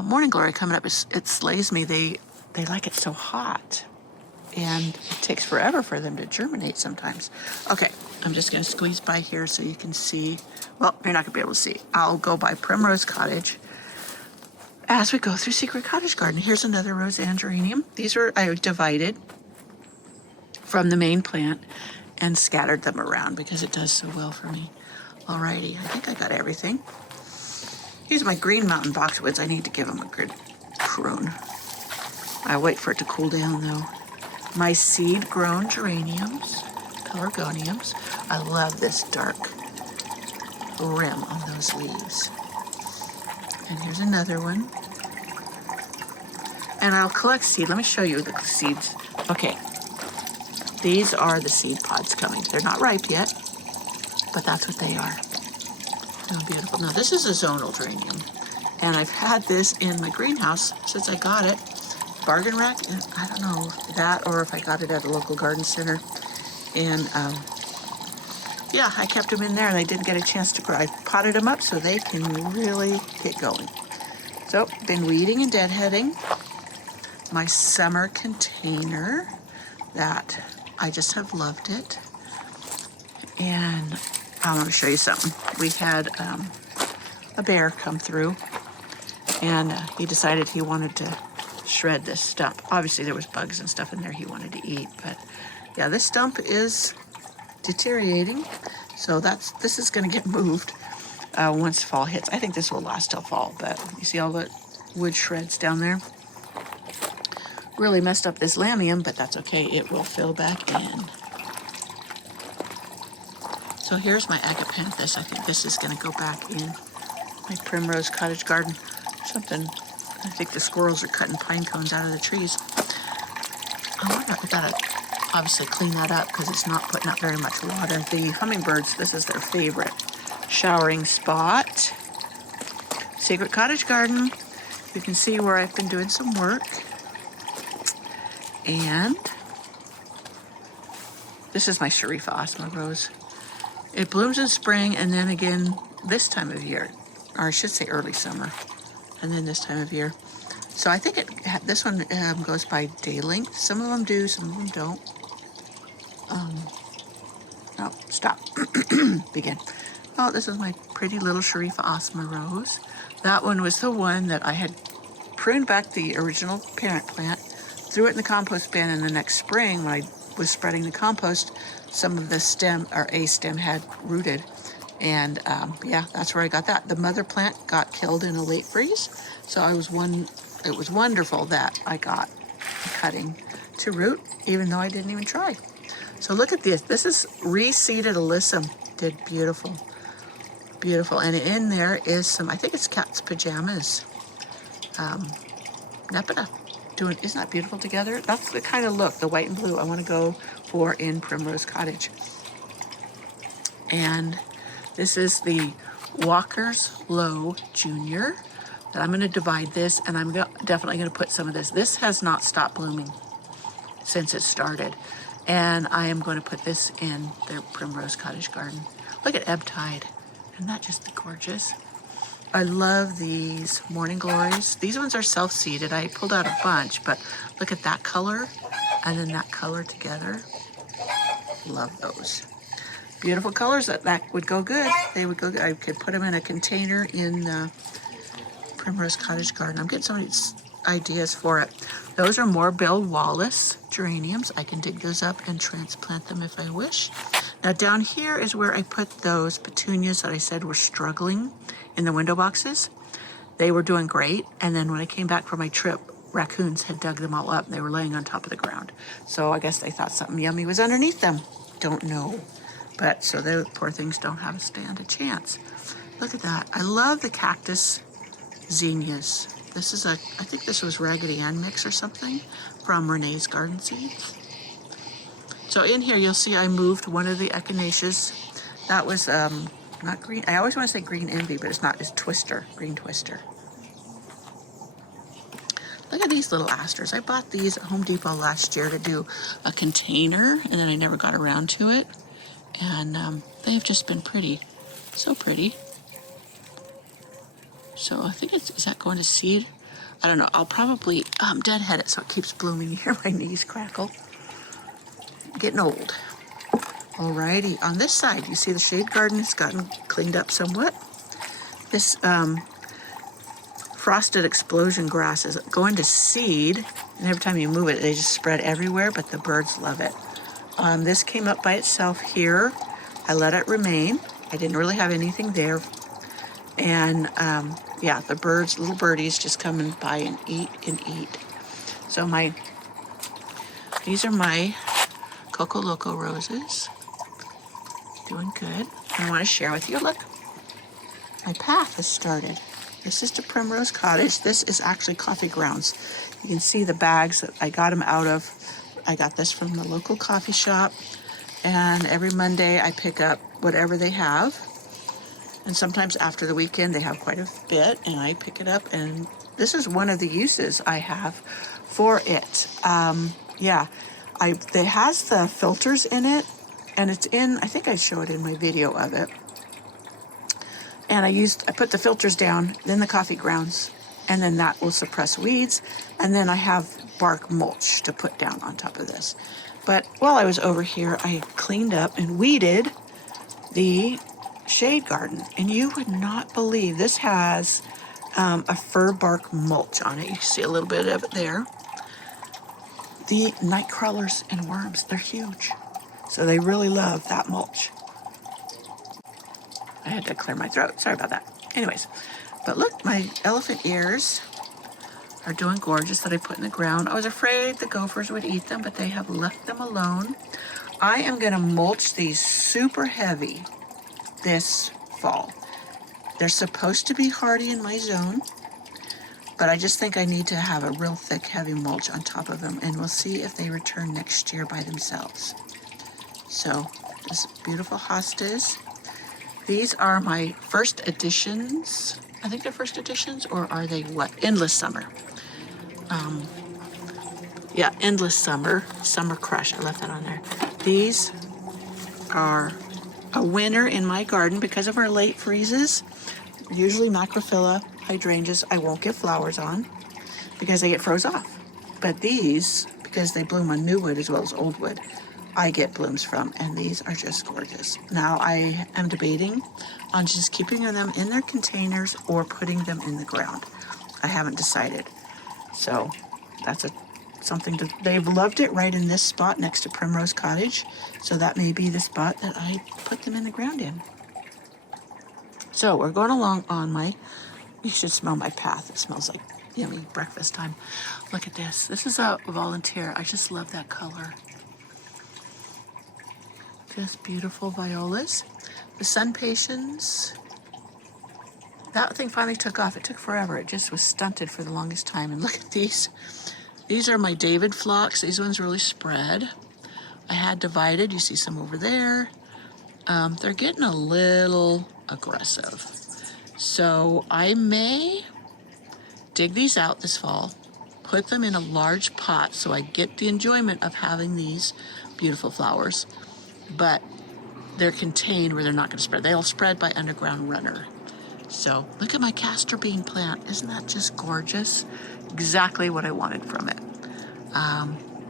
morning glory coming up. It slays me. They like it so hot, and it takes forever for them to germinate sometimes. Okay, I'm just going to squeeze by here so you can see. Well, you're not going to be able to see. I'll go by Primrose Cottage as we go through Secret Cottage Garden. Here's another rose and geranium. These I divided from the main plant and scattered them around because it does so well for me. Alrighty, I think I got everything. Here's my Green Mountain boxwoods. I need to give them a good prune. I'll wait for it to cool down though. My seed-grown geraniums, pelargoniums. I love this dark rim on those leaves. And here's another one. And I'll collect seed. Let me show you the seeds Okay, these are the seed pods coming. They're not ripe yet, but that's what they are. Oh, beautiful. Now this is a zonal geranium, and I've had this in my greenhouse since I got it. Bargain rack, and I don't know that or if I got it at a local garden center. And yeah, I kept them in there and I didn't get a chance to grow. I potted them up so they can really get going. So, been weeding and deadheading my summer container that I just have loved it. And I want to show you something. We had a bear come through, and he decided he wanted to shred this stump. Obviously there was bugs and stuff in there he wanted to eat, but yeah, this stump is deteriorating, so this is going to get moved once fall hits. I think this will last till fall, but you see all the wood shreds down there? Really messed up this lamium, but that's okay, it will fill back in. So here's my agapanthus. I think this is going to go back in my Primrose Cottage garden. Something, I think the squirrels are cutting pine cones out of the trees. I wonder, I gotta obviously clean that up because it's not putting out very much water. The hummingbirds, this is their favorite showering spot. Secret cottage garden. You can see where I've been doing some work. And this is my Sharifa Osma rose. It blooms in spring and then again this time of year, or I should say early summer, and then this time of year. So I think this one goes by day length. Some of them do, some of them don't. No, stop. Begin. Oh, this is my pretty little Sharifa Osma rose. That one was the one that I had pruned back the original parent plant, threw it in the compost bin, and the next spring when I was spreading the compost, some of the stem, or a stem, had rooted. And yeah, that's where I got that. The mother plant got killed in a late freeze, so it was wonderful that I got a cutting to root, even though I didn't even try. So look at this. This is reseeded alyssum. Did beautiful. Beautiful. And in there is some, I think it's cat's pajamas. Nepeta. Isn't that beautiful together? That's the kind of look, the white and blue, I want to go for in Primrose Cottage. And this is the Walker's Low Junior. That I'm going to divide this, and I'm definitely going to put some of this. This has not stopped blooming since it started. And I am going to put this in the Primrose Cottage garden. Look at ebb tide. Isn't that just gorgeous? I love these Morning Glories. These ones are self-seeded. I pulled out a bunch, but look at that color and then that color together. Love those. Beautiful colors. That would go good. They would go good. I could put them in a container in the Primrose Cottage garden. I'm getting so many ideas for it. Those are more Bill Wallace geraniums. I can dig those up and transplant them if I wish. Now down here is where I put those petunias that I said were struggling in the window boxes. They were doing great, and then when I came back from my trip, raccoons had dug them all up and they were laying on top of the ground. So I guess they thought something yummy was underneath them. Don't know. But so the poor things don't have stand a chance. Look at that. I love the cactus zinnias. This is I think this was Raggedy Ann mix or something from Renee's Garden Seeds. So in here you'll see I moved one of the echinaceas. That was not green. I always want to say green envy, but it's not. It's twister, green twister. Look at these little asters. I bought these at Home Depot last year to do a container, and then I never got around to it. And they've just been pretty, so pretty. So I think is that going to seed? I don't know. I'll probably deadhead it so it keeps blooming. You hear my knees crackle. Getting old. Alrighty, on this side, you see the shade garden has gotten cleaned up somewhat. This frosted explosion grass is going to seed, and every time you move it, they just spread everywhere, but the birds love it. This came up by itself here. I let it remain. I didn't really have anything there. And yeah, the birds, little birdies, just come by and eat and eat. So these are my Coco Loco roses. Doing good. I want to share with you, look, my path has started. This is to Primrose Cottage. This is actually coffee grounds. You can see the bags that I got them out of I got this from the local coffee shop, and every Monday I pick up whatever they have. And sometimes after the weekend they have quite a bit, and I pick it up, and this is one of the uses I have for it. Yeah, it has the filters in it, and it's in, I think I show it in my video of it. And I put the filters down, then the coffee grounds, and then that will suppress weeds. And then I have bark mulch to put down on top of this. But while I was over here, I cleaned up and weeded the shade garden. And you would not believe, this has a fir bark mulch on it. You can see a little bit of it there. The night crawlers and worms, they're huge. So they really love that mulch. I had to clear my throat. Sorry about that. Anyways, but look, my elephant ears are doing gorgeous that I put in the ground. I was afraid the gophers would eat them, but they have left them alone. I am going to mulch these super heavy this fall. They're supposed to be hardy in my zone, but I just think I need to have a real thick, heavy mulch on top of them, and we'll see if they return next year by themselves. So, this beautiful hostas. These are my first editions. I think they're first editions, or are they what? Endless Summer. Yeah, Endless Summer. Summer Crush. I left that on there. These are a winner in my garden because of our late freezes. Usually Macrophylla hydrangeas I won't get flowers on because they get froze off. But these, because they bloom on new wood as well as old wood, I get blooms from, and these are just gorgeous. Now I am debating on just keeping them in their containers or putting them in the ground. I haven't decided. So that's something that they've loved it right in this spot next to Primrose Cottage. So that may be the spot that I put them in the ground in. So we're going along on you should smell my path. It smells like yummy breakfast time. Look at this. This is a volunteer. I just love that color. Just beautiful violas. The sun patience. That thing finally took off. It took forever. It just was stunted for the longest time. And look at these. These are my David phlox. These ones really spread. I had divided. You see some over there. They're getting a little aggressive. So I may dig these out this fall, put them in a large pot so I get the enjoyment of having these beautiful flowers. But they're contained where they're not going to spread. They'll spread by underground runner. So look at my castor bean plant. Isn't that just gorgeous? Exactly what I wanted from it.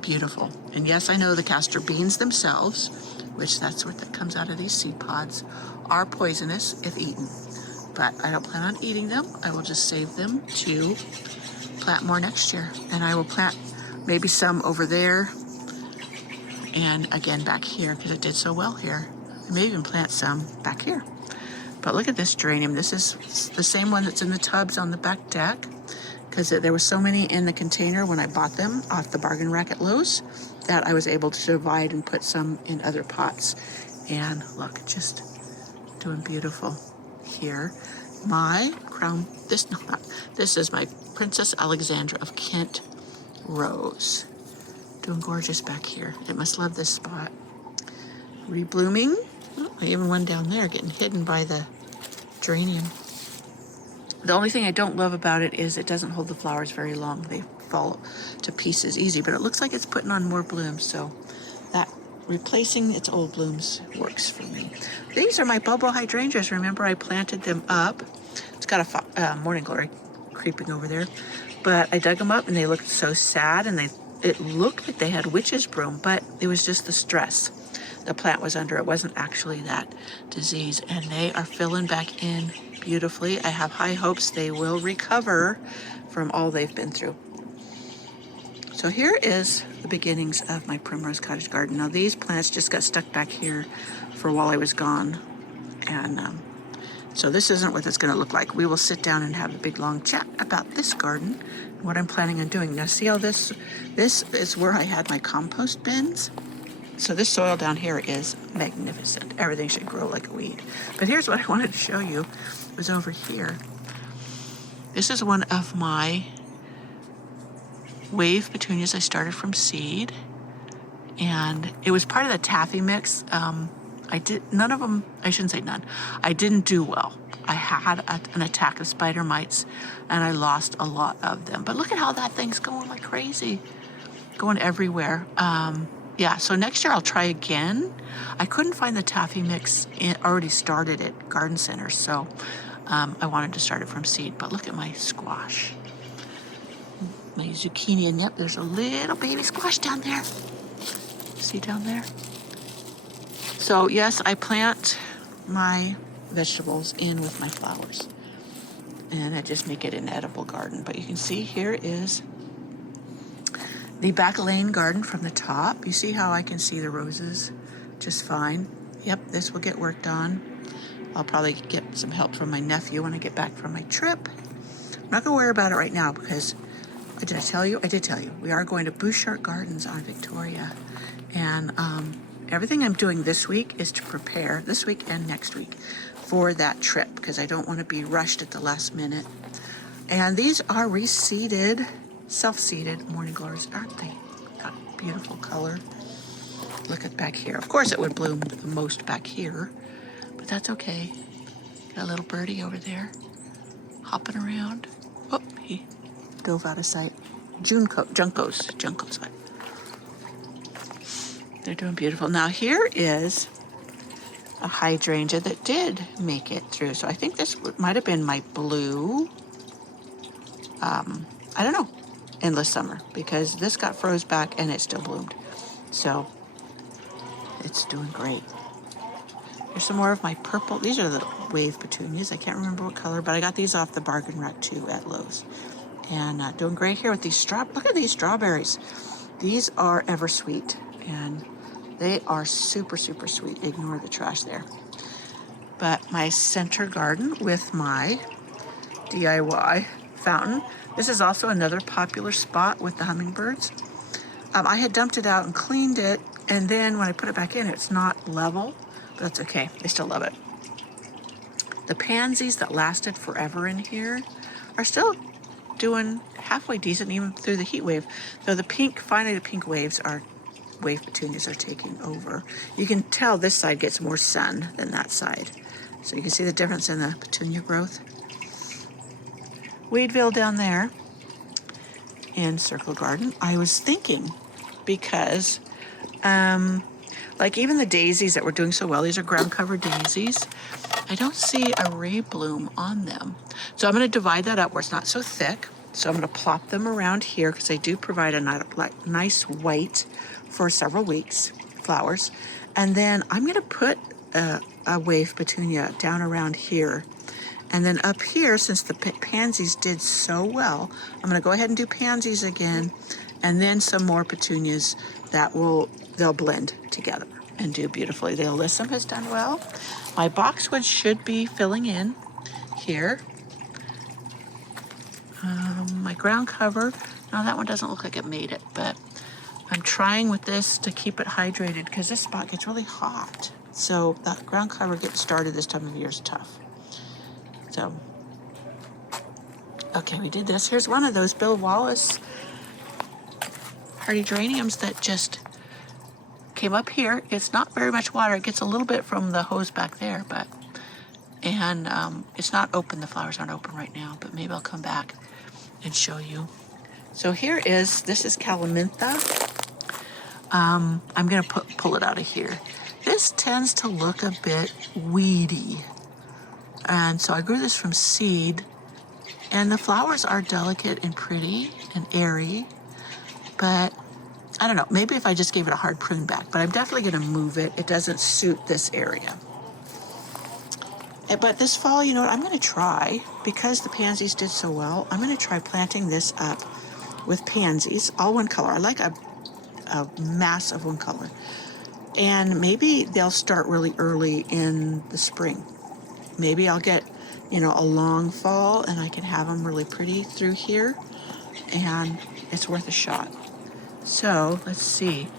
Beautiful. And yes, I know the castor beans themselves, which that's what that comes out of these seed pods, are poisonous if eaten. But I don't plan on eating them. I will just save them to plant more next year. And I will plant maybe some over there, and again back here because it did so well here. I may even plant some back here. But look at this geranium. This is the same one that's in the tubs on the back deck because there were so many in the container when I bought them off the bargain rack at Lowe's that I was able to divide and put some in other pots. And look, just doing beautiful here. My crown, this is my Princess Alexandra of Kent rose. Doing gorgeous back here. It must love this spot. Reblooming. Oh, even one down there getting hidden by the geranium. The only thing I don't love about it is it doesn't hold the flowers very long. They fall to pieces easy, but it looks like it's putting on more blooms, so that replacing its old blooms works for me. These are my bubble hydrangeas. Remember, I planted them up. It's got a morning glory creeping over there, but I dug them up and they looked so sad, and it looked like they had witch's broom, but it was just the stress the plant was under. It wasn't actually that disease, and they are filling back in beautifully. I have high hopes they will recover from all they've been through. So here is the beginnings of my Primrose Cottage garden. Now these plants just got stuck back here for while I was gone, and so this isn't what it's going to look like. We will sit down and have a big long chat about this garden and what I'm planning on doing. Now see how this is where I had my compost bins. So this soil down here is magnificent. Everything should grow like a weed. But here's what I wanted to show you, was over here. This is one of my wave petunias I started from seed. and it was part of the taffy mix. None of them, I shouldn't say none, I didn't do well. I had an attack of spider mites, and I lost a lot of them. But look at how that thing's going like crazy, going everywhere. Yeah, so next year I'll try again. I couldn't find the taffy mix, already started at Garden Center, so I wanted to start it from seed. But look at my squash, my zucchini, and yep, there's a little baby squash down there. See down there? So yes, I plant my vegetables in with my flowers, and I just make it an edible garden. But you can see here is the back lane garden from the top. You see how I can see the roses just fine. Yep, this will get worked on. I'll probably get some help from my nephew when I get back from my trip. I'm not gonna worry about it right now because I did tell you, we are going to Bouchard Gardens on Victoria. And everything I'm doing this week is to prepare, this week and next week, for that trip, because I don't want to be rushed at the last minute. And these are reseeded, self-seeded morning glories, aren't they? Got beautiful color. Look at back here. Of course it would bloom the most back here, but that's okay. Got a little birdie over there, hopping around. Oh, he dove out of sight. Juncos. They're doing beautiful. Now here is a hydrangea that did make it through. So I think this might have been my blue, I don't know, endless summer, because this got froze back and it still bloomed. So it's doing great. Here's some more of my purple. These are the wave petunias. I can't remember what color, but I got these off the bargain rack too at Lowe's. And doing great here with these look at these strawberries. These are ever sweet, and they are super, super sweet. Ignore the trash there. But my center garden with my DIY fountain. This is also another popular spot with the hummingbirds. I had dumped it out and cleaned it, and then when I put it back in, it's not level, but that's okay. They still love it. The pansies that lasted forever in here are still doing halfway decent, even through the heat wave. Though the pink wave petunias are taking over. You can tell this side gets more sun than that side. So you can see the difference in the petunia growth. Weedville down there in Circle Garden. I was thinking, because like even the daisies that were doing so well, these are ground cover daisies, I don't see a rebloom on them. So I'm going to divide that up where it's not so thick. So I'm going to plop them around here because they do provide a nice white for several weeks, flowers. And then I'm going to put a wave petunia down around here. And then up here, since the pansies did so well, I'm going to go ahead and do pansies again, and then some more petunias that they'll blend together and do beautifully. The alyssum has done well. My boxwood should be filling in here. My ground cover, no, that one doesn't look like it made it, but I'm trying with this to keep it hydrated because this spot gets really hot. So that ground cover getting started this time of year is tough. So, okay, we did this. Here's one of those Bill Wallace hardy geraniums that just came up here. It's not very much water. It gets a little bit from the hose back there, but, and it's not open. The flowers aren't open right now, but maybe I'll come back and show you. So this is Calamintha. I'm gonna pull it out of here. This tends to look a bit weedy. And so I grew this from seed, and the flowers are delicate and pretty and airy, but I don't know, maybe if I just gave it a hard prune back, but I'm definitely gonna move it. It doesn't suit this area. But this fall, you know what, I'm gonna try, because the pansies did so well, I'm gonna try planting this up with pansies, all one color. I like a mass of one color. And maybe they'll start really early in the spring. Maybe I'll get, a long fall and I can have them really pretty through here, and it's worth a shot. So let's see.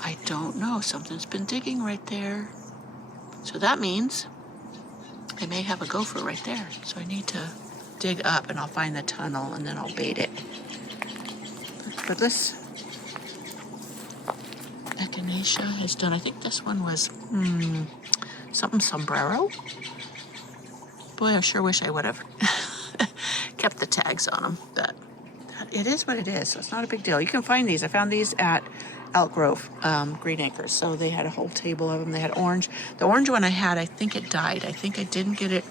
I don't know, something's been digging right there. So that means I may have a gopher right there. So I need to dig up and I'll find the tunnel and then I'll bait it. But echinacea has done. I think this one was something sombrero. Boy, I sure wish I would have kept the tags on them, but it is what it is, so it's not a big deal. You can find these. I found these at Elk Grove, Green Acres. So they had a whole table of them. They had orange. The orange one I had, I think it died. I think I didn't get it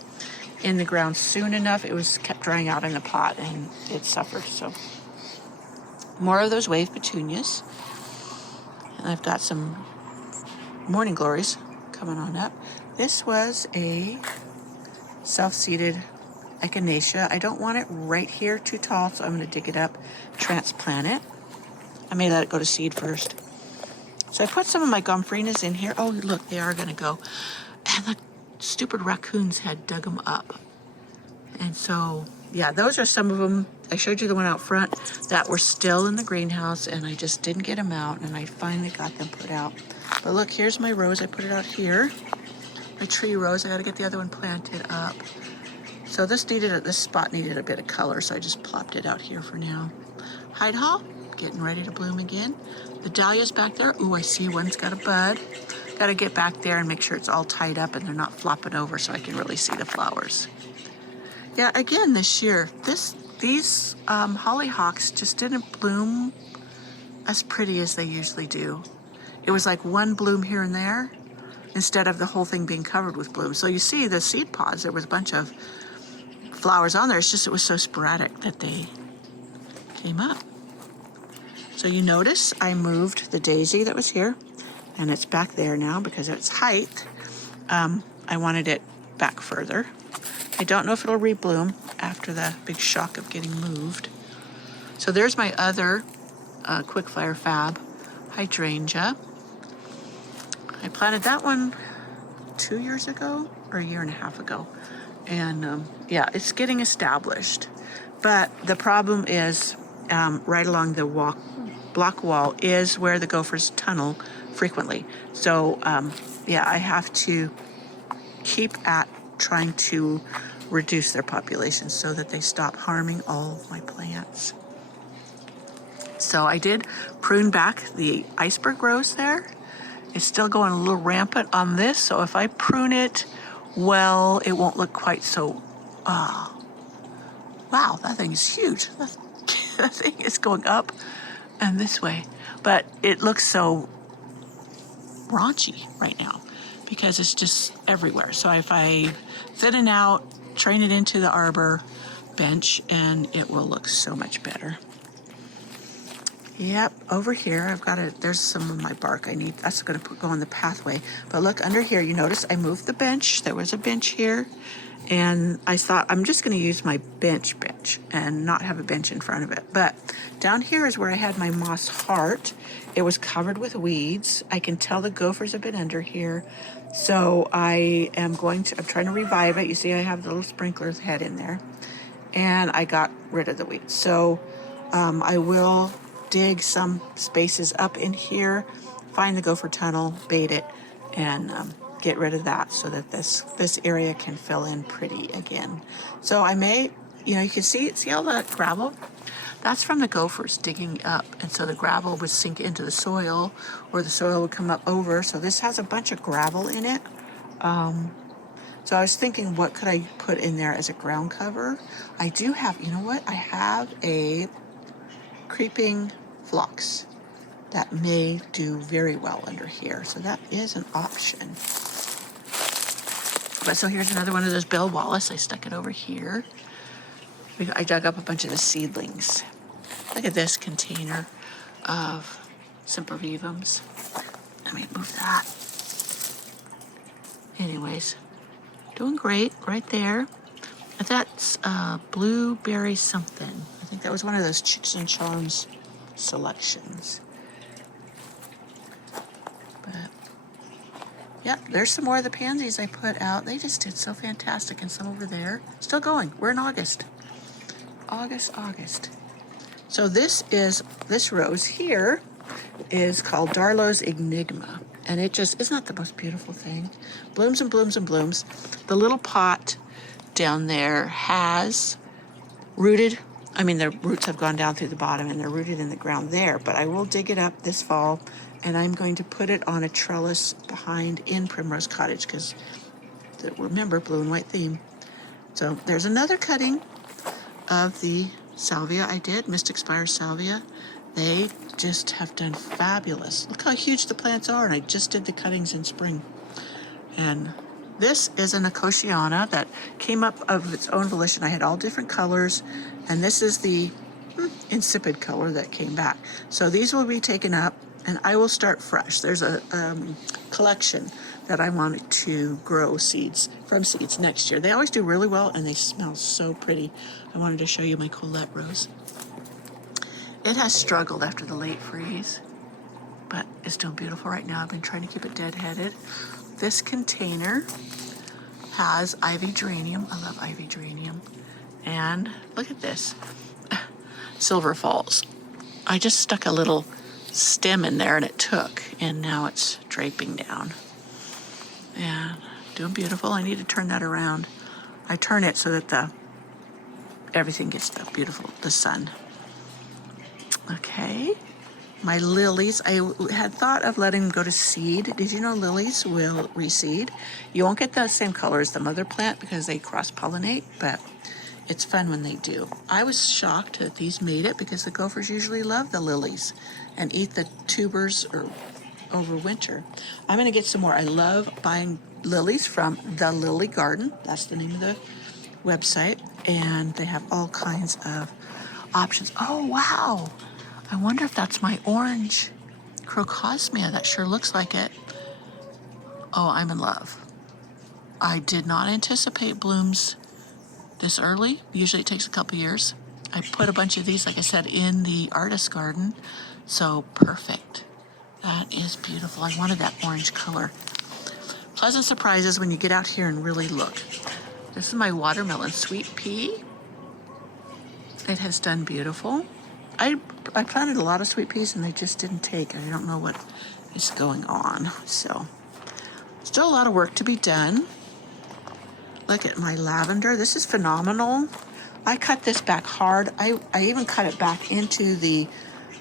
in the ground soon enough. It was kept drying out in the pot and it suffered. So more of those wave petunias. And I've got some morning glories coming on up. This was a self-seeded echinacea. I don't want it right here too tall, so I'm going to dig it up, transplant it. I may let it go to seed first. So I put some of my gomphrenias in here. Oh, look, they are going to go. And the stupid raccoons had dug them up. And so, yeah, those are some of them. I showed you the one out front that were still in the greenhouse, and I just didn't get them out, and I finally got them put out. But look, here's my rose. I put it out here. My tree rose. I got to get the other one planted up. So this spot needed a bit of color, so I just plopped it out here for now. Hyde Hall, getting ready to bloom again. The dahlias back there. Ooh, I see one's got a bud. Got to get back there and make sure it's all tied up and they're not flopping over so I can really see the flowers. Yeah, again this year, these hollyhocks just didn't bloom as pretty as they usually do. It was like one bloom here and there instead of the whole thing being covered with blooms. So you see the seed pods, there was a bunch of flowers on there. It's just it was so sporadic that they came up. So you notice I moved the daisy that was here, and it's back there now because of its height. I wanted it back further. I don't know if it'll rebloom after the big shock of getting moved. So there's my other Quickfire Fab hydrangea. I planted that one 2 years ago or a year and a half ago. And yeah, it's getting established. But the problem is right along the block wall is where the gophers tunnel frequently. So yeah, I have to keep at trying to reduce their population so that they stop harming all of my plants. So I did prune back the iceberg rose there. It's still going a little rampant on this, so if I prune it well, it won't look quite so, wow, that thing is huge. That thing is going up and this way, but it looks so raunchy right now because it's just everywhere. So if I thin it out, train it into the arbor bench, and it will look so much better. Yep, over here I've got there's some of my bark I need. That's going to go on the pathway. But look under here, you notice I moved the bench. There was a bench here, and I thought I'm just going to use my bench and not have a bench in front of it. But down here is where I had my moss heart. It was covered with weeds. I can tell the gophers have been under here. So I'm trying to revive it. You see I have the little sprinkler's head in there, and I got rid of the weeds. So I will dig some spaces up in here, find the gopher tunnel, bait it, and get rid of that so that this area can fill in pretty again. So I may, you can see all that gravel? That's from the gophers digging up, and so the gravel would sink into the soil, or the soil would come up over. So this has a bunch of gravel in it. So I was thinking, what could I put in there as a ground cover? I do have, you know what? I have a creeping phlox that may do very well under here. So that is an option. But so here's another one of those Bill Wallace. I stuck it over here. I dug up a bunch of the seedlings. Look at this container of Sempervivums. Let me move that. Anyways, doing great right there. That's blueberry something. I think that was one of those Chicks and Charms selections. But yeah, there's some more of the pansies I put out. They just did so fantastic, and some over there. Still going. We're in August. August. So this rose here is called Darlow's Enigma, and it just isn't that the most beautiful thing? Blooms and blooms and blooms. The little pot down there has rooted. I mean, the roots have gone down through the bottom and they're rooted in the ground there, but I will dig it up this fall and I'm going to put it on a trellis behind in Primrose Cottage because remember, blue and white theme. So there's another cutting of the salvia I did, Mystic Spire salvia. They just have done fabulous. Look how huge the plants are, and I just did the cuttings in spring. And this is an Acaciana that came up of its own volition. I had all different colors, and this is the insipid color that came back. So these will be taken up, and I will start fresh. There's a collection that I wanted to grow from seeds next year. They always do really well, and they smell so pretty. I wanted to show you my Colette rose. It has struggled after the late freeze, but it's still beautiful right now. I've been trying to keep it deadheaded. This container has ivy geranium. I love ivy geranium. And look at this, Silver Falls. I just stuck a little stem in there and it took, and now it's draping down. And doing beautiful. I need to turn that around. I turn it so that everything gets the sun. Okay. My lilies, I had thought of letting them go to seed. Did you know lilies will reseed? You won't get the same color as the mother plant because they cross-pollinate, but it's fun when they do. I was shocked that these made it because the gophers usually love the lilies and eat the tubers over winter. I'm going to get some more. I love buying lilies from The Lily Garden. That's the name of the website. And they have all kinds of options. Oh, wow. I wonder if that's my orange crocosmia. That sure looks like it. Oh, I'm in love. I did not anticipate blooms this early. Usually it takes a couple years. I put a bunch of these, like I said, in the artist garden. So perfect. That is beautiful. I wanted that orange color. Pleasant surprises when you get out here and really look. This is my watermelon sweet pea. It has done beautiful. I planted a lot of sweet peas and they just didn't take. I don't know what is going on. So still a lot of work to be done. Look at my lavender. This is phenomenal. I cut this back hard. I even cut it back into the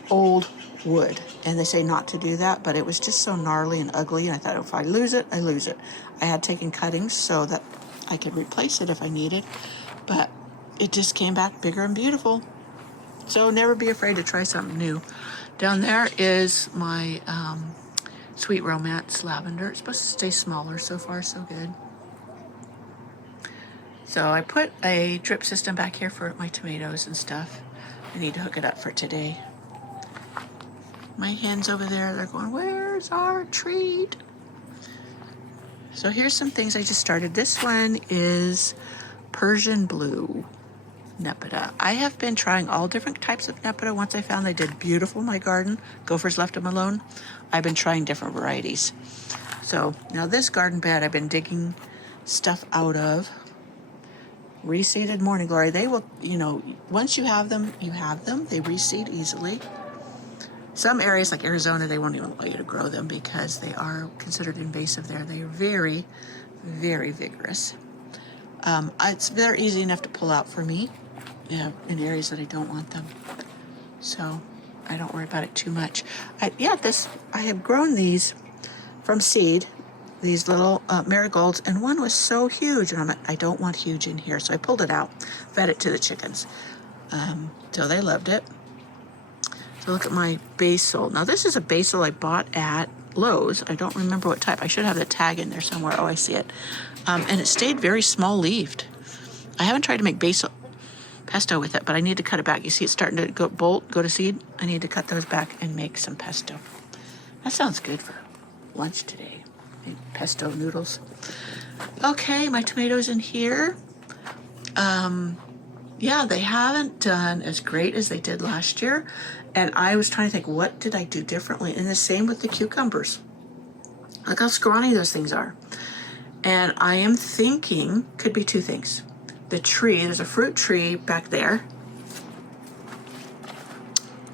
old wood. And they say not to do that, but it was just so gnarly and ugly. And I thought, if I lose it, I lose it. I had taken cuttings so that I could replace it if I needed. But it just came back bigger and beautiful. So never be afraid to try something new. Down there is my Sweet Romance lavender. It's supposed to stay smaller. So far, so good. So I put a drip system back here for my tomatoes and stuff. I need to hook it up for today. My hens over there, they're going, where's our treat? So here's some things I just started. This one is Persian Blue Nepeta. I have been trying all different types of Nepeta. Once I found they did beautiful in my garden, gophers left them alone. I've been trying different varieties. So now this garden bed I've been digging stuff out of. Reseeded Morning Glory. They will, once you have them, you have them. They reseed easily. Some areas like Arizona, they won't even allow you to grow them because they are considered invasive there. They are very, very vigorous. They're easy enough to pull out for me in areas that I don't want them. So I don't worry about it too much. I have grown these from seed, these little marigolds, and one was so huge, and I'm like, I don't want huge in here. So I pulled it out, fed it to the chickens. So they loved it. So look at my basil. Now this is a basil I bought at Lowe's. I don't remember what type. I should have the tag in there somewhere. Oh, I see it. And it stayed very small leaved. I haven't tried to make basil pesto with it, but I need to cut it back. You see it's starting to go to seed. I need to cut those back and make some pesto. That sounds good for lunch today. Maybe pesto noodles. Okay, my tomatoes in here. They haven't done as great as they did last year. And I was trying to think, what did I do differently? And the same with the cucumbers. Look how scrawny those things are. And I am thinking, could be two things. The tree, there's a fruit tree back there.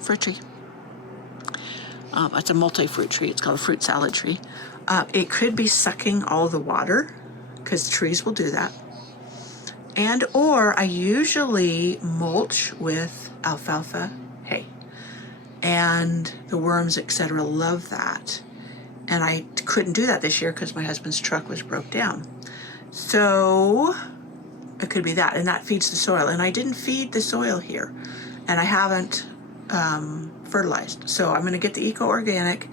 Fruit tree. It's a multi-fruit tree. It's called a fruit salad tree. It could be sucking all the water because trees will do that. Or I usually mulch with alfalfa hay. and the worms, etc., love that. And I couldn't do that this year because my husband's truck was broke down. So it could be that, and that feeds the soil. And I didn't feed the soil here, and I haven't fertilized. So I'm going to get the EcoOrganic,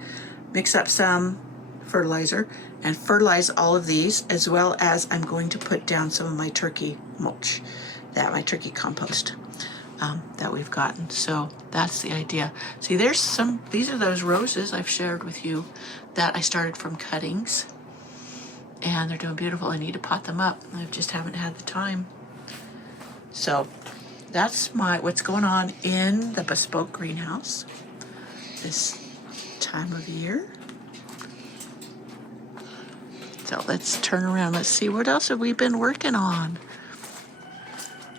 mix up some fertilizer, and fertilize all of these, as well as I'm going to put down some of my turkey mulch, my turkey compost that we've gotten. So that's the idea. See, these are those roses I've shared with you that I started from cuttings, and they're doing beautiful. I need to pot them up. I just haven't had the time. So that's what's going on in the bespoke greenhouse this time of year. So let's turn around. Let's see, what else have we been working on?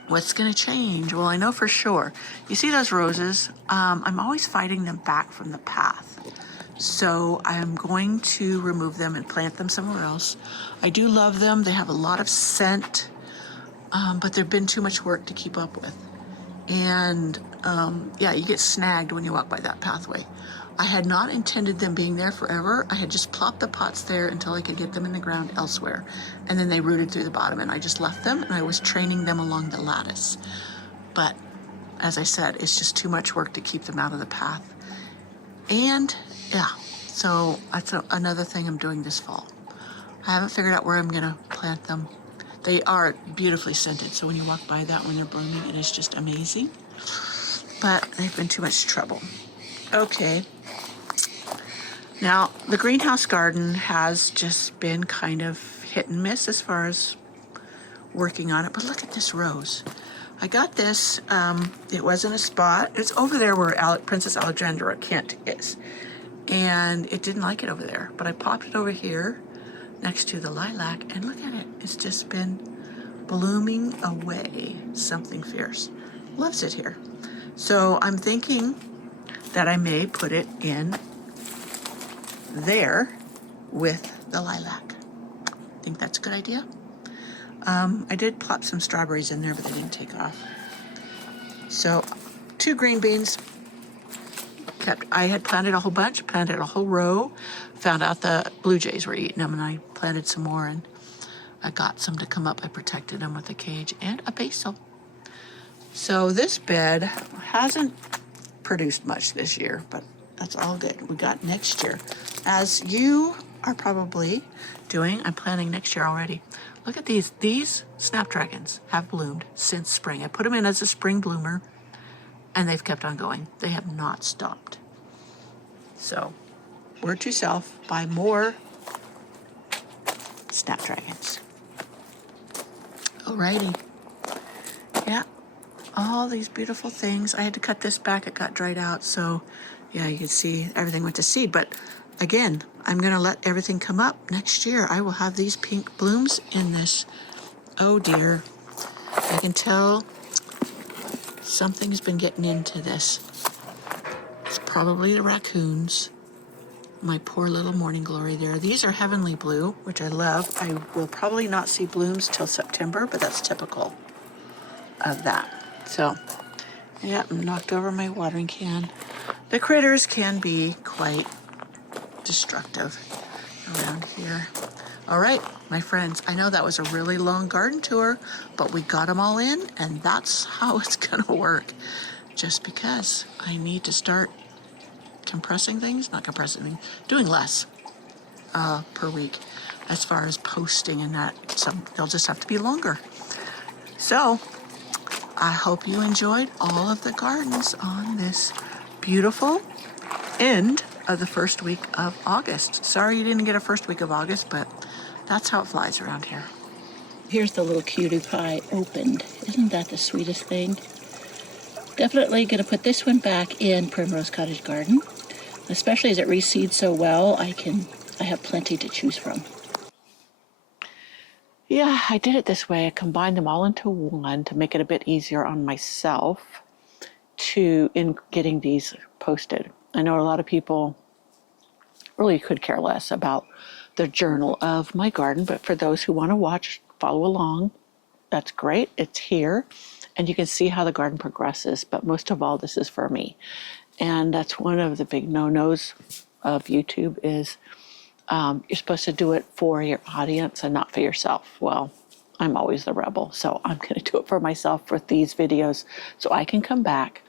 What's going to change? Well, I know for sure. You see those roses? I'm always fighting them back from the path. So I'm going to remove them and plant them somewhere else. I do love them. They have a lot of scent, but they've been too much work to keep up with. And yeah, you get snagged when you walk by that pathway. I had not intended them being there forever. I had just plopped the pots there until I could get them in the ground elsewhere. And then they rooted through the bottom, and I just left them, and I was training them along the lattice. But as I said, it's just too much work to keep them out of the path. And yeah, so that's another thing I'm doing this fall. I haven't figured out where I'm gonna plant them. They are beautifully scented, so when you walk by that when they're blooming, it is just amazing. But they've been too much trouble. Okay. Now, the greenhouse garden has just been kind of hit and miss as far as working on it. But look at this rose. I got this. It was in a spot. It's over there where Princess Alexandra Kent is. And it didn't like it over there. But I popped it over here next to the lilac. And look at it. It's just been blooming away. Something fierce. Loves it here. So I'm thinking that I may put it in there with the lilac. Think that's a good idea? I did plop some strawberries in there, but they didn't take off. So 2 green beans. I had planted a whole bunch, planted a whole row, found out the blue jays were eating them, and I planted some more, and I got some to come up. I protected them with a cage and a basil. So this bed hasn't produced much this year, but that's all good. We got next year. As you are probably doing, I'm planning next year already. Look at these. These snapdragons have bloomed since spring. I put them in as a spring bloomer, and they've kept on going. They have not stopped. So, word to self, buy more snapdragons. Alrighty. Yeah, all these beautiful things. I had to cut this back. It got dried out, so yeah, you can see everything went to seed. But again, I'm going to let everything come up. Next year, I will have these pink blooms in this. Oh dear. I can tell something's been getting into this. It's probably the raccoons. My poor little morning glory there. These are heavenly blue, which I love. I will probably not see blooms till September, but that's typical of that. So, yeah, knocked over my watering can. The critters can be quite destructive around here. All right, my friends, I know that was a really long garden tour, but we got them all in, and that's how it's gonna work. Just because I need to start doing less per week as far as posting and that. They'll just have to be longer. So I hope you enjoyed all of the gardens on this beautiful end of the first week of August. Sorry you didn't get a first week of August, but that's how it flies around here. Here's the little cutie pie opened. Isn't that the sweetest thing? Definitely going to put this one back in Primrose Cottage Garden, especially as it reseeds so well. I have plenty to choose from. Yeah, I did it this way. I combined them all into one to make it a bit easier on myself in getting these posted. I know a lot of people really could care less about the journal of my garden, but for those who want to follow along, that's great. It's here, and you can see how the garden progresses, but most of all, this is for me. And that's one of the big no-nos of YouTube is you're supposed to do it for your audience and not for yourself. Well, I'm always the rebel, so I'm going to do it for myself for these videos so I can come back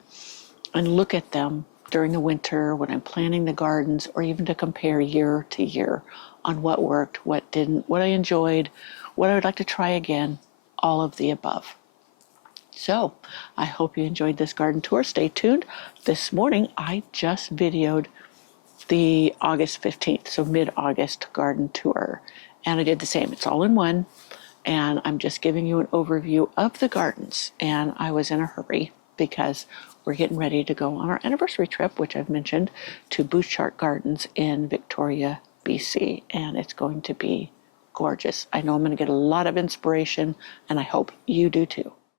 and look at them during the winter when I'm planting the gardens, or even to compare year to year on what worked, what didn't, what I enjoyed, what I would like to try again, all of the above. So I hope you enjoyed this garden tour. Stay tuned. This morning I just videoed the August 15th, so mid-August garden tour. And I did the same. It's all in one. And I'm just giving you an overview of the gardens. And I was in a hurry because we're getting ready to go on our anniversary trip, which I've mentioned, to Bouchard Gardens in Victoria, BC. And it's going to be gorgeous. I know I'm going to get a lot of inspiration, and I hope you do too.